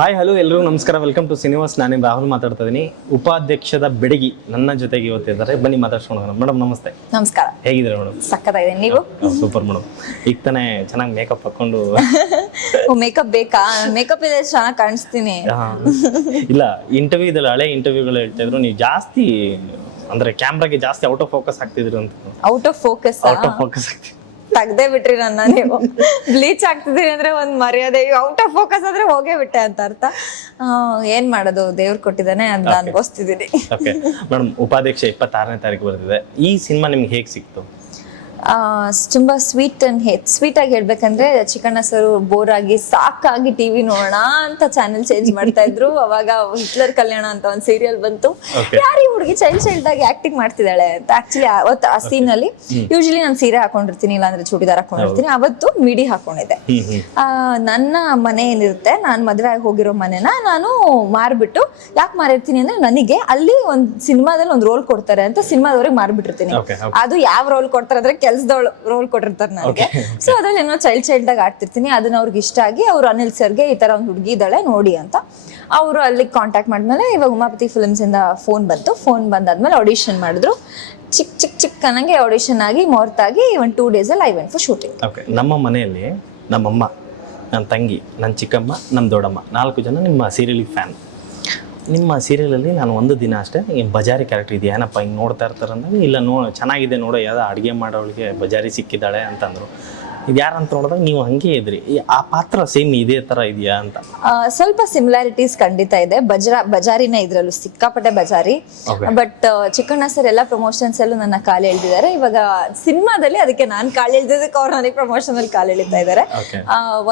Hi hello ಎಲ್ಲರಿಗೂ ನಮಸ್ಕಾರ, welcome to cinemas. ನಾನು ರಾಹುಲ್ ಮಾತಾಡ್ತಾ ಇದ್ದೀನಿ. ಉಪಾಧ್ಯಕ್ಷದ ಬೆಡಗಿ ನನ್ನ ಜೊತೆಗೆ ಇವತ್ತಿದ್ದಾರೆ, ಬನ್ನಿ ಮಾತಾಡ್ಸ್ಕೊಂಡು. ಮೇಡಮ್ ನಮಸ್ತೆ. ನಮಸ್ಕಾರ. ಹೇಗಿದ್ದೀರಾ ಮೇಡಮ್? ಸಕ್ಕತ್ತಾಗಿದ್ದೀನಿ, ನೀವು? Super madam. ಈಗ ತಾನೇ ಚೆನ್ನಾಗಿ ಮೇಕಪ್ ಹಾಕೊಂಡು. ಮೇಕಪ್ ಬೇಕಾ? ಮೇಕಪ್ ಇದೆ, ಚೆನ್ನಾಗಿ ಕಾಣಿಸ್ತೀನಿ. ಇಲ್ಲ, ಇಂಟರ್ವ್ಯೂ ಇದೆಲ್ಲ ಹಳೆ ಇಂಟರ್ವ್ಯೂಗಳು ಹೇಳ್ತಾ ಇದ್ರು ನೀವು ಜಾಸ್ತಿ ಅಂದ್ರೆ ಕ್ಯಾಮ್ರಾಗೆ ಜಾಸ್ತಿ ಔಟ್ ಆಫ್ ಫೋಕಸ್ ಆಗ್ತಿದ್ರು ಅಂತ. ಔಟ್ ಆಫ್ ಫೋಕಸ್ ಆಗ್ತಿದ್ರು. ತೆಗ್ದೇ ಬಿಟ್ರಿ ನನ್ನ ನೀವು. ಬ್ಲೀಚ್ ಆಗ್ತಿದ್ದೀರಿ ಅಂದ್ರೆ ಒಂದ್ ಮರ್ಯಾದೆ, ಔಟ್ ಆಫ್ ಫೋಕಸ್ ಆದ್ರೆ ಹೋಗೇ ಬಿಟ್ಟೆ ಅಂತ ಅರ್ಥ. ಏನ್ ಮಾಡೋದು, ದೇವ್ರು ಕೊಟ್ಟಿದ್ದಾನೆ ಅಂತ ಅನ್ಭವಿಸ್ತಿದ್ದೀನಿ. ಮೇಡಮ್, ಉಪಾಧ್ಯಕ್ಷ 26ನೇ ತಾರೀಕು ಬರ್ತಿದೆ. ಈ ಸಿನಿಮಾ ನಿಮ್ಗೆ ಹೇಗ್ ಸಿಕ್ತು? ತುಂಬಾ ಸ್ವೀಟ್ ಆಗಿ ಹೇಳ್ಬೇಕಂದ್ರೆ, ಚಿಕ್ಕಣ್ಣ ಸರ್ ಬೋರ್ ಆಗಿ ಸಾಕಾಗಿ ಟಿವಿ ನೋಡೋಣ ಅಂತ ಚಾನೆಲ್ ಚೇಂಜ್ ಮಾಡ್ತಾ ಇದ್ರು. ಅವಾಗ ಹಿಟ್ಲರ್ ಕಲ್ಯಾಣ ಅಂತ ಒಂದ್ ಸೀರಿಯಲ್ ಬಂತು. ಯಾರು ಈ ಹುಡುಗಿ ಚೈಲ್ಡ್ ಆಗಿ ಆಕ್ಟಿಂಗ್ ಮಾಡ್ತಿದ್ದಾಳೆ ಅಂತ. ಆಕ್ಚುಲಿ ಅವತ್ತು ಆ ಸೀನ್ ಅಲ್ಲಿ ಯೂಶಲಿ ನಾನು ಸೀರೆ ಹಾಕೊಂಡಿರ್ತೀನಿ, ಇಲ್ಲಾಂದ್ರೆ ಚೂಡಿದಾರ್ ಹಾಕೊಂಡಿರ್ತೀನಿ. ಅವತ್ತು ಮಿಡಿ ಹಾಕೊಂಡಿದ್ದೆ. ನನ್ನ ಮನೆ ಏನಿರುತ್ತೆ, ನಾನ್ ಮದ್ವೆ ಆಗಿ ಹೋಗಿರೋ ಮನೆನ ನಾನು ಮಾರ್ಬಿಟ್ಟು, ಯಾಕೆ ಮಾರಿರ್ತೀನಿ ಅಂದ್ರೆ ನನಗೆ ಅಲ್ಲಿ ಒಂದ್ ಸಿನಿಮಾದಲ್ಲಿ ಒಂದ್ ರೋಲ್ ಕೊಡ್ತಾರೆ ಅಂತ ಸಿನಿಮಾದವ್ರಿಗೆ ಮಾರ್ಬಿಟ್ಟಿರ್ತೀನಿ. ಅದು ಯಾವ ರೋಲ್ ಕೊಡ್ತಾರೆ ಅಂದ್ರೆ ಕೆಲ್ಸದವಳು ರೋಲ್ ಕೊಟ್ಟಿರ್ತಾರೆ ನನಗೆ. ಸೊ ಅದ್ರಲ್ಲಿ ಏನೋ ಚೈಲ್ಡ್ ಆಗಿ ಆಡ್ತಿರ್ತೀನಿ. ಅದನ್ನ ಅವ್ರಿಗೆ ಇಷ್ಟ ಆಗಿ ಅವ್ರು ಅನಿಲ್ ಸರ್ಗೆ ಈ ತರ ಒಂದು ಹುಡುಗಿ ಇದ್ದಾಳೆ ನೋಡಿ ಅಂತ ಅವರು ಅಲ್ಲಿ ಕಾಂಟ್ಯಾಕ್ಟ್ ಮಾಡಿದ್ಮೇಲೆ, ಇವಾಗ ಉಮಾಪತಿ ಫಿಲ್ಮ್ಸ್ ಇಂದ ಫೋನ್ ಬಂತು. ಫೋನ್ ಬಂದಾದ್ಮೇಲೆ ಆಡಿಷನ್ ಮಾಡಿದ್ರು. ಚಿಕ್ಕ ಅನ್ನಂಗೆ ಆಡಿಷನ್ ಆಗಿ ಮುಹೂರ್ತಾಗಿ 2 days ಅಲ್ಲಿ ಐ ವೆಂಟ್ ಫಾರ್ ಶೂಟಿಂಗ್. ನಮ್ಮ ಮನೆಯಲ್ಲಿ ನಮ್ಮಮ್ಮ, ನನ್ನ ತಂಗಿ, ನನ್ನ ಚಿಕ್ಕಮ್ಮ, ನಮ್ಮ ದೊಡ್ಡಮ್ಮ 4 ಜನ ನಿಮ್ಮ ಸೀರಿಯಲಿಗೆ ಫ್ಯಾನ್. ನಿಮ್ಮ ಸೀರಿಯಲಲ್ಲಿ ನಾನು ಒಂದು ದಿನ ಅಷ್ಟೇ ಬಜಾರಿ ಕ್ಯಾರೆಕ್ಟರ್ ಇದೆಯಾ ಏನಪ್ಪ ಹಿಂಗೆ ನೋಡ್ತಾ ಇರ್ತಾರೆ ಅಂದಾಗ, ಇಲ್ಲ ಚೆನ್ನಾಗಿದೆ ನೋಡೋ, ಯಾವುದೋ ಅಡುಗೆ ಮಾಡೋಳಿಗೆ ಬಜಾರಿ ಸಿಕ್ಕಿದ್ದಾಳೆ ಅಂತಂದರು. ಇದು ಯಾರಂತ ನೋಡಿದಾಗ ನೀವು ಹಂಗೆ ಇದ್ರಿ. ಆ ಪಾತ್ರ ಸೇಮ್ ಇದೇ ಥರ ಇದೆಯಾ ಅಂತ? ಸ್ವಲ್ಪ ಸಿಮಿಲಾರಿಟೀಸ್ ಖಂಡಿತ ಇದೆ. ಬಜಾರಿನ ಇದ್ರಲ್ಲೂ ಸಿಕ್ಕಾಪಟ್ಟೆ ಬಜಾರಿ. ಬಟ್ ಚಿಕ್ಕಣ್ಣ ಸರ್ ಎಲ್ಲ ಪ್ರಮೋಷನ್ಸ್ ಅಲ್ಲೂ ನನ್ನ ಕಾಲು ಎಳ್ದಿದ್ದಾರೆ. ಇವಾಗ ಸಿನಿಮಾದಲ್ಲಿ ಅದಕ್ಕೆ ನಾನು ಕಾಲು ಎಳ್ದಿದ್ದಕ್ಕೆ ಅವ್ರು ನನಗೆ ಪ್ರಮೋಷನ್ ಅಲ್ಲಿ ಕಾಲು ಎಳಿತಾ ಇದ್ದಾರೆ.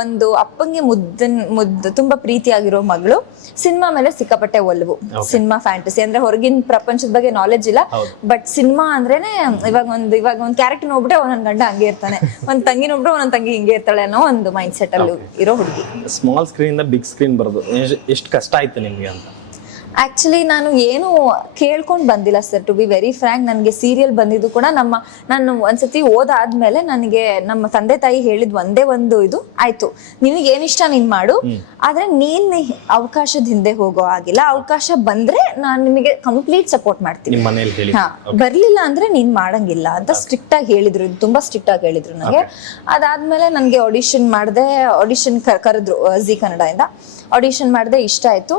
ಒಂದು ಅಪ್ಪಂಗೆ ಮುದ್ದು ತುಂಬಾ ಪ್ರೀತಿಯಾಗಿರೋ ಮಗಳು, ಸಿನಿಮಾ ಮೇಲೆ ಸಿಕ್ಕಾಪಟ್ಟೆ ಒಲವು, ಸಿನಿಮಾ ಫ್ಯಾಂಟಸಿ ಅಂದ್ರೆ ಹೊರಗಿನ ಪ್ರಪಂಚದ ಬಗ್ಗೆ ನಾಲೆಜ್ ಇಲ್ಲ. ಬಟ್ ಸಿನಿಮಾ ಅಂದ್ರೇನೆ ಇವಾಗ ಒಂದ್ ಕ್ಯಾರೆಕ್ಟರ್ ನೋಡ್ಬಿಟ್ಟೆ ಒಂದ್ ಗಂಡ ಹಂಗೆ ಇರ್ತಾನೆ, ಒಂದ್ ತಂಗಿ ನೋಡ್ಬಿಟ್ಟು ಒಂದೊಂದ್ ತಂಗಿ ಹಿಂಗೆ ಇರ್ತಾಳೆ ಅನ್ನೋ ಒಂದು ಮೈಂಡ್ ಸೆಟ್ ಅಲ್ಲಿ ಇರೋ ಹುಡುಗಿ. ಸ್ಮಾಲ್ ಸ್ಕ್ರೀನ್ ಇಂದ ಬಿಗ್ ಸ್ಕ್ರೀನ್ ಬರೋದು ಎಷ್ಟು ಕಷ್ಟ ಆಯ್ತು ನಿಮ್ಗೆ ಅಂತ? ಆಕ್ಚುಲಿ ನಾನು ಏನು ಕೇಳ್ಕೊಂಡು ಬಂದಿಲ್ಲ sir, to be very frank. ನನಗೆ ಸೀರಿಯಲ್ ಬಂದಿದ್ದು ಕೂಡ ನಾನು ಒಂದ್ಸತಿ ಓದಾದ್ಮೇಲೆ ನನಗೆ ನಮ್ಮ ತಂದೆ ತಾಯಿ ಹೇಳಿದ್ ಒಂದೇ ಒಂದು ಇದು ಆಯ್ತು, ನಿನಗೆ ಏನಿಷ್ಟ ನೀನ್ ಮಾಡು, ಆದ್ರೆ ನೀನ್ ಅವಕಾಶದ ಹಿಂದೆ ಹೋಗೋ ಆಗಿಲ್ಲ. ಅವಕಾಶ ಬಂದ್ರೆ ನಾನು ನಿಮಗೆ ಕಂಪ್ಲೀಟ್ ಸಪೋರ್ಟ್ ಮಾಡ್ತೀನಿ, ಬರ್ಲಿಲ್ಲ ಅಂದ್ರೆ ನೀನ್ ಮಾಡಂಗಿಲ್ಲ ಅಂತ ಸ್ಟ್ರಿಕ್ಟ್ ಆಗಿ ಹೇಳಿದ್ರು. ತುಂಬಾ ಸ್ಟ್ರಿಕ್ಟ್ ಆಗಿ ಹೇಳಿದ್ರು ನನಗೆ. ಅದಾದ್ಮೇಲೆ ನನ್ಗೆ ಆಡಿಷನ್ ಆಡಿಷನ್ ಕರೆದ್ರು ಜಿ ಕನ್ನಡ ಇಂದ. ಆಡಿಷನ್ ಮಾಡಿದೆ, ಇಷ್ಟ ಆಯ್ತು.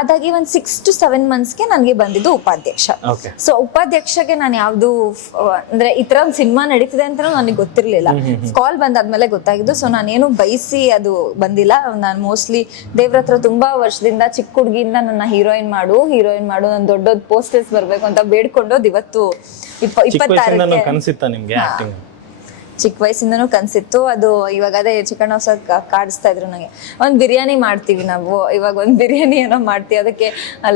ಅದಾಗಿ ಒಂದ್ 6 to 7 monthsಗೆ ನನಗೆ ಬಂದಿದ್ದು ಉಪಾಧ್ಯಕ್ಷ. ಸೊ ಉಪಾಧ್ಯಕ್ಷಗೆ ನಾನು ಯಾವ್ದು ಅಂದ್ರೆ ಈ ತರ ಒಂದು ಸಿನಿಮಾ ನಡೀತಿದೆ ಅಂತ ನನಗೆ ಗೊತ್ತಿರ್ಲಿಲ್ಲ. ಕಾಲ್ ಬಂದಾದ್ಮೇಲೆ ಗೊತ್ತಾಗಿದ್ದು. ಸೊ ನಾನೇನು ಬಯಸಿ ಅದು ಬಂದಿಲ್ಲ. ನಾನು ಮೋಸ್ಟ್ಲಿ ದೇವ್ರ ಹತ್ರ ತುಂಬಾ ವರ್ಷದಿಂದ ಚಿಕ್ಕ ಹುಡುಗಿಯಿಂದ ನನ್ನ ಹೀರೋಯಿನ್ ಮಾಡು ನನ್ ದೊಡ್ಡ ಪೋಸ್ಟರ್ಸ್ ಬರ್ಬೇಕು ಅಂತ ಬೇಡ್ಕೊಂಡೋದ್ ಇವತ್ತು 26ಕ್ಕೆ ಚಿಕ್ಕ ವಯಸ್ಸಿಂದನೂ ಕನ್ಸಿತ್ತು. ಅದು ಇವಾಗ ಅದೇ ಚಿಕನ್ ಹೌಸ್ ಕಾಡಿಸ್ತಾ ಇದ್ರು ನನಗೆ. ಒಂದ್ ಬಿರಿಯಾನಿ ಮಾಡ್ತೀವಿ ನಾವು, ಇವಾಗ ಒಂದ್ ಬಿರಿಯಾನಿ ಏನೋ ಮಾಡ್ತೀವಿ, ಅದಕ್ಕೆ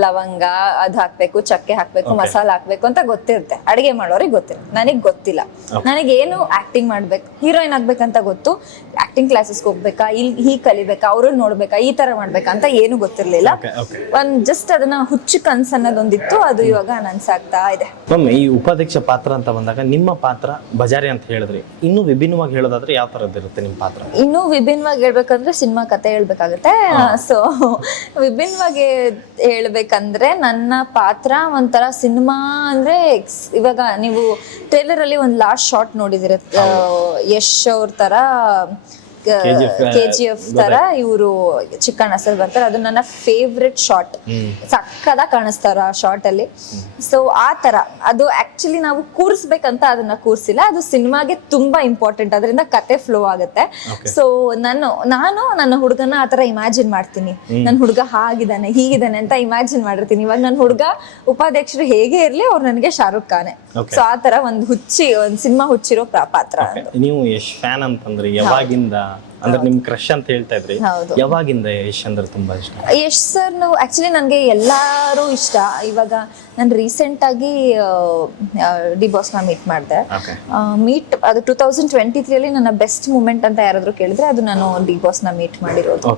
ಲವಂಗ ಅದ್ ಹಾಕ್ಬೇಕು, ಚಕ್ಕೆ ಹಾಕ್ಬೇಕು, ಮಸಾಲ ಹಾಕ್ಬೇಕು ಅಂತ ಗೊತ್ತಿರುತ್ತೆ. ಅಡಿಗೆ ಮಾಡೋರಿಗೆ ಗೊತ್ತಿರುತ್ತೆ, ನನಗ್ ಗೊತ್ತಿಲ್ಲ. ನನಗೇನು ಆಕ್ಟಿಂಗ್ ಮಾಡ್ಬೇಕು, ಹೀರೋಯಿನ್ ಆಗ್ಬೇಕಂತ ಗೊತ್ತು. ಆಕ್ಟಿಂಗ್ ಕ್ಲಾಸಸ್ಗೆ ಹೋಗ್ಬೇಕಾ, ಹೀಗ್ ಕಲಿಬೇಕಾ, ಅವ್ರನ್ನ ನೋಡ್ಬೇಕಾ, ಈ ತರ ಮಾಡ್ಬೇಕಾ ಅಂತ ಏನು ಗೊತ್ತಿರ್ಲಿಲ್ಲ. ಜಸ್ಟ್ ಅದನ್ನ ಹುಚ್ಚು ಕನ್ಸ್ ಅನ್ನೋದೊಂದಿತ್ತು. ಅದು ಇವಾಗ ನನ್ಸಾಗ್ತಾ ಇದೆ. ಈ ಉಪಾಧ್ಯಕ್ಷ ಪಾತ್ರ ಅಂತ ಬಂದಾಗ ನಿಮ್ಮ ಪಾತ್ರ ಬಜಾರಿ ಅಂತ ಹೇಳಿದ್ರಿ. ಇನ್ನು ವಿಭಿನ್ನವಾಗಿ ಹೇಳೋದಾದ್ರೆ ಯಾವ ತರದಿರುತ್ತೆ ನಿಮ್ಮ ಪಾತ್ರ? ಇನ್ನು ವಿಭಿನ್ನವಾಗಿ ಹೇಳ್ಬೇಕಂದ್ರೆ ಸಿನಿಮಾ ಕತೆ ಹೇಳ್ಬೇಕಾಗತ್ತೆ. ಸೊ ವಿಭಿನ್ನವಾಗಿ ಹೇಳ್ಬೇಕಂದ್ರೆ ನನ್ನ ಪಾತ್ರ ಒಂಥರ ಸಿನಿಮಾ ಅಂದ್ರೆ, ಇವಾಗ ನೀವು ಟ್ರೇಲರ್ ಅಲ್ಲಿ ಒಂದ್ ಲಾಸ್ಟ್ ಶಾಟ್ ನೋಡಿದಿರ, ಯಶ್ ಅವ್ರ ತರ KGF ತರ ಇವರು ಚಿಕ್ಕಣ್ಣ ಸರ್ ಬರ್ತಾರೆ. ಅದು ನನ್ನ ಫೇವ್ರೆಟ್ ಶಾಟ್. ಸಕ್ಕದಾಗಿ ಕಾಣಿಸ್ತಾರ ಆ ಶಾಟ್ ಅಲ್ಲಿ. ಸೊ ಆ ತರ ಅದು ಆಕ್ಚುಲಿ ನಾವು ಕೂರಿಸ್ಬೇಕಂತ ಅದನ್ನ ಕೂರ್ಸಿಲ್ಲ. ಅದು ಸಿನಿಮಾಗೆ ತುಂಬಾ ಇಂಪಾರ್ಟೆಂಟ್, ಅದರಿಂದ ಕತೆ ಫ್ಲೋ ಆಗುತ್ತೆ. ಸೊ ನಾನು ನನ್ನ ಹುಡುಗನ ಆತರ ಇಮ್ಯಾಜಿನ್ ಮಾಡ್ತೀನಿ. ನನ್ನ ಹುಡುಗ ಹಾಗಿದ್ದಾನೆ ಹೀಗಿದ್ದಾನೆ ಅಂತ ಇಮ್ಯಾಜಿನ್ ಮಾಡಿರ್ತೀನಿ. ಇವಾಗ ನನ್ನ ಹುಡುಗ ಉಪಾಧ್ಯಕ್ಷರು ಹೇಗೆ ಇರ್ಲಿ, ಅವ್ರು ನನಗೆ ಶಾರುಖ್ ಖಾನೆ. ಸೊ ಆ ತರ ಒಂದ್ ಸಿನಿಮಾ ಹುಚ್ಚಿರೋ ಪಾತ್ರ. ನೀವು ಯಶ್ ಫ್ಯಾನ್ ಅಂತಂದ್ರೆ ಯಾವಾಗಿಂದ, ಅಂದ್ರೆ ನಿಮ್ ಕ್ರಶ್ ಅಂತ ಹೇಳ್ತಾ ಇದ್ರಿ, ಯಾವಾಗಿಂದ ಯಶ್ ಅಂದ್ರೆ ತುಂಬಾ ಇಷ್ಟ? ಯಶ್ ಸರ್ ಆಕ್ಚುಲಿ ನನ್ಗೆ ಎಲ್ಲಾರು ಇಷ್ಟ. ಇವಾಗ ನಾನು ರೀಸೆಂಟ್ ಆಗಿ ಡಿ ಬಾಸ್ ನ ಮೀಟ್ ಮಾಡಿದೆ. ಅದು 2023 ನನ್ನ ಬೆಸ್ಟ್ ಮೂಮೆಂಟ್ ಅಂತ ಯಾರಾದ್ರೂ ಕೇಳಿದ್ರೆ ಅದು ನಾನು ಡಿ ಬಾಸ್ ನ ಮೀಟ್ ಮಾಡಿರೋದು.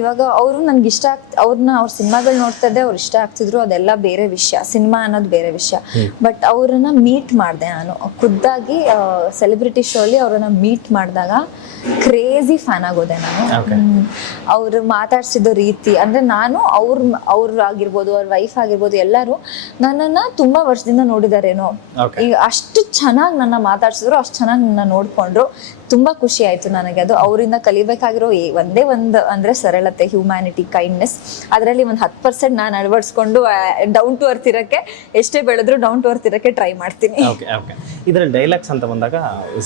ಇವಾಗ ಅವರು ನನ್ಗೆ ಇಷ್ಟ ಅವ್ರ ಸಿನಿಮಾಗಳು ನೋಡ್ತಾ ಇದ್ದೆ, ಅವ್ರು ಇಷ್ಟ ಆಗ್ತಿದ್ರು, ಅದೆಲ್ಲ ಬೇರೆ ವಿಷಯ, ಸಿನಿಮಾ ಅನ್ನೋದು ಬೇರೆ ವಿಷಯ. ಬಟ್ ಅವ್ರನ್ನ ಮೀಟ್ ಮಾಡಿದೆ ನಾನು ಖುದ್ದಾಗಿ ಸೆಲೆಬ್ರಿಟಿ ಶೋ ಅಲ್ಲಿ. ಅವ್ರನ್ನ ಮೀಟ್ ಮಾಡಿದಾಗ ಕ್ರೇಜಿ ಫ್ಯಾನ್ ಆಗೋದೆ ನಾನು. ಅವ್ರು ಮಾತಾಡ್ಸಿದ ರೀತಿ ಅಂದ್ರೆ ನಾನು ಅವ್ರ ಆಗಿರ್ಬೋದು, ಅವ್ರ ವೈಫ್ ಆಗಿರ್ಬೋದು, ಎಲ್ಲರೂ ನನ್ನನ್ನ ತುಂಬಾ ವರ್ಷದಿಂದ ನೋಡಿದಾರೇನೋ, ಈಗ ಅಷ್ಟು ಚೆನ್ನಾಗಿ ನನ್ನ ಮಾತಾಡ್ಸಿದ್ರು, ಅಷ್ಟು ಚೆನ್ನಾಗಿ ನನ್ನ ನೋಡ್ಕೊಂಡ್ರು. ತುಂಬಾ ಖುಷಿ ಆಯ್ತು ನನಗೆ. ಅದು ಅವರಿಂದ ಕಲಿಬೇಕಾಗಿರೋ ಒಂದೇ ಒಂದು ಅಂದ್ರೆ ಸರಳತೆ, ಹ್ಯೂಮ್ಯಾನಿಟಿ, ಕೈಂಡ್ನೆಸ್. ಅದರಲ್ಲಿ ಒಂದು 10% ನಾನು ಅಳವಡಿಸ್ಕೊಂಡು ಡೌನ್ ಟು ಅರ್ತ್ ಇರಕ್ಕೆ, ಎಷ್ಟೇ ಬೆಳೆದ್ರು ಡೌನ್ ಟು ಅರ್ತ್ ಇರಕ್ಕೆ ಟ್ರೈ ಮಾಡ್ತೀನಿ. ಇದರಲ್ಲಿ ಡೈಲಾಗ್ಸ್ ಅಂತ ಬಂದಾಗ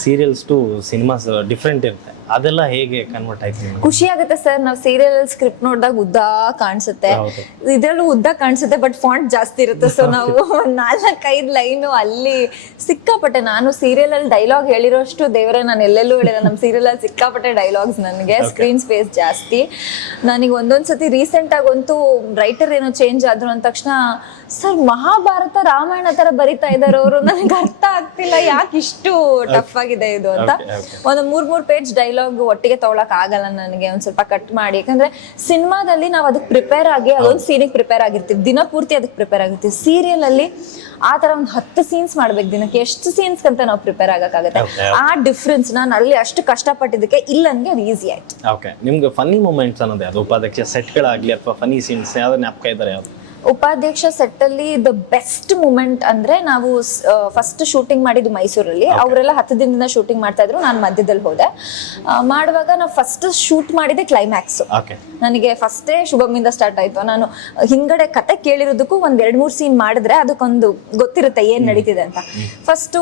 ಸೀರಿಯಲ್ಸ್ ಟು ಸಿನಿಮಾಸ್ ಡಿಫ್ರೆಂಟ್ ಇರುತ್ತೆ, ಅದೆಲ್ಲ ಹೇಗೆ ಕನ್ವರ್ಟ್ ಆಯ್ತು? ಖುಷಿ ಆಗುತ್ತೆ ಸರ್. ನಾವು ಸೀರಿಯಲ್ ಸ್ಕ್ರಿಪ್ಟ್ ನೋಡಿದಾಗ ಉದ್ದ ಕಾಣಿಸುತ್ತೆ, ಇದ್ರಲ್ಲೂ ಉದ್ದ ಕಾಣಿಸುತ್ತೆ, ಬಟ್ ಫಾಂಟ್ ಜಾಸ್ತಿ ಇರುತ್ತೆ. ಸೊ ನಾವು 4-5 ಲೈನು ಅಲ್ಲಿ ಸಿಕ್ಕಾಪಟ್ಟೆ. ನಾನು ಸೀರಿಯಲ್ ಅಲ್ಲಿ ಡೈಲಾಗ್ ಹೇಳಿರೋಷ್ಟು ದೇವರೇ ನಾನು ಎಲ್ಲೆಲ್ಲೂ ಹೇಳಿಲ್ಲ. ನಮ್ಮ ಸೀರಿಯಲ್ ಅಲ್ಲಿ ಸಿಕ್ಕಾಪಟ್ಟೆ ಡೈಲಾಗ್ಸ್, ನನಗೆ ಸ್ಕ್ರೀನ್ ಸ್ಪೇಸ್ ಜಾಸ್ತಿ. ನನಗೆ ಒಂದೊಂದ್ಸತಿ ರೀಸೆಂಟ್ ಆಗಂತೂ ರೈಟರ್ ಏನೋ ಚೇಂಜ್ ಆದ್ರು ಅಂದ ತಕ್ಷಣ, ಸರ್ ಮಹಾಭಾರತ ರಾಮಾಯಣ ತರ ಬರಿತಾ ಇದಾರೆ ಅವರು, ನನಗೆ ಅರ್ಥ ಆಗ್ತಿಲ್ಲ ಯಾಕೆ ಇಷ್ಟು ಟಫ್ ಆಗಿದೆ ಇದು ಅಂತ. ಒಂದು 3 ಪೇಜ್ ಡೈಲಾಗ್ ಒಟ್ಟಿಗೆ ತಗೊಳಕ್ ಆಗಲ್ಲ ನನಗೆ, ಒಂದ್ ಸ್ವಲ್ಪ ಕಟ್ ಮಾಡಿ. ಯಾಕಂದ್ರೆ ಸಿನಿಮಾದಲ್ಲಿ ನಾವು ಅದಕ್ಕೆ ಪ್ರಿಪೇರ್ ಆಗಿ ಅದೊಂದು ಸೀನಿಗೆ ಪ್ರಿಪೇರ್ ಆಗಿರ್ತೀವಿ, ದಿನ ಪೂರ್ತಿ ಅದಕ್ಕೆ ಪ್ರಿಪೇರ್ ಆಗಿರ್ತೀವಿ. ಸೀರಿಯಲ್ ಅಲ್ಲಿ ಆ ತರ ಒಂದು 10 ಸೀನ್ಸ್ ಮಾಡ್ಬೇಕು ದಿನಕ್ಕೆ, ಎಷ್ಟು ಸೀನ್ಸ್ ಅಂತ ನಾವು ಪ್ರಿಪೇರ್ ಆಗಕ್ಕಾಗತ್ತೆ. ಆ ಡಿಫ್ರೆನ್ಸ್ ನಾನು ಅಲ್ಲಿ ಅಷ್ಟು ಕಷ್ಟಪಟ್ಟಿದ್ದಕ್ಕೆ ಇಲ್ಲ ನನಗೆ ಅದು ಈಸಿ ಆಯ್ತು. ಓಕೆ, ನಿಮ್ಗೆ ಫನ್ನಿ ಮೂಮೆಂಟ್ಸ್ ಅನ್ನೋದು ಯಾವುದು? ಉಪಾಧ್ಯಕ್ಷ ಸೆಟ್ಗಳಾಗ್ಲಿ ಅಥವಾ ಫನ್ನಿ ಸೀನ್ಸ್ ಯಾವ್ದು ಜ್ಞಾಪಕ ಇದ್ದಾರೆ? ಯಾವ್ದು ಉಪಾಧ್ಯಕ್ಷ ಸೆಟ್ ಅಲ್ಲಿ ದ ಬೆಸ್ಟ್ ಮೂಮೆಂಟ್ ಅಂದ್ರೆ, ನಾವು ಫಸ್ಟ್ ಶೂಟಿಂಗ್ ಮಾಡಿದ್ದು ಮೈಸೂರಲ್ಲಿ. ಅವರೆಲ್ಲ 10 ದಿನದಿಂದ ಶೂಟಿಂಗ್ ಮಾಡ್ತಾ ಇದ್ರು, ನಾನು ಮಧ್ಯದಲ್ಲಿ ಹೋದೆ. ಮಾಡುವಾಗ ನಾವು ಫಸ್ಟ್ ಶೂಟ್ ಮಾಡಿದೆ ಕ್ಲೈಮ್ಯಾಕ್ಸ್. ನನಗೆ ಫಸ್ಟೇ ಶುಭಮಿಂದ ಸ್ಟಾರ್ಟ್ ಆಯ್ತು. ನಾನು ಹಿಂಗಡೆ ಕತೆ ಕೇಳಿರೋದಕ್ಕೂ 1-2-3 ಸೀನ್ ಮಾಡಿದ್ರೆ ಅದಕ್ಕೊಂದು ಗೊತ್ತಿರುತ್ತೆ ಏನ್ ನಡೀತಿದೆ ಅಂತ. ಫಸ್ಟ್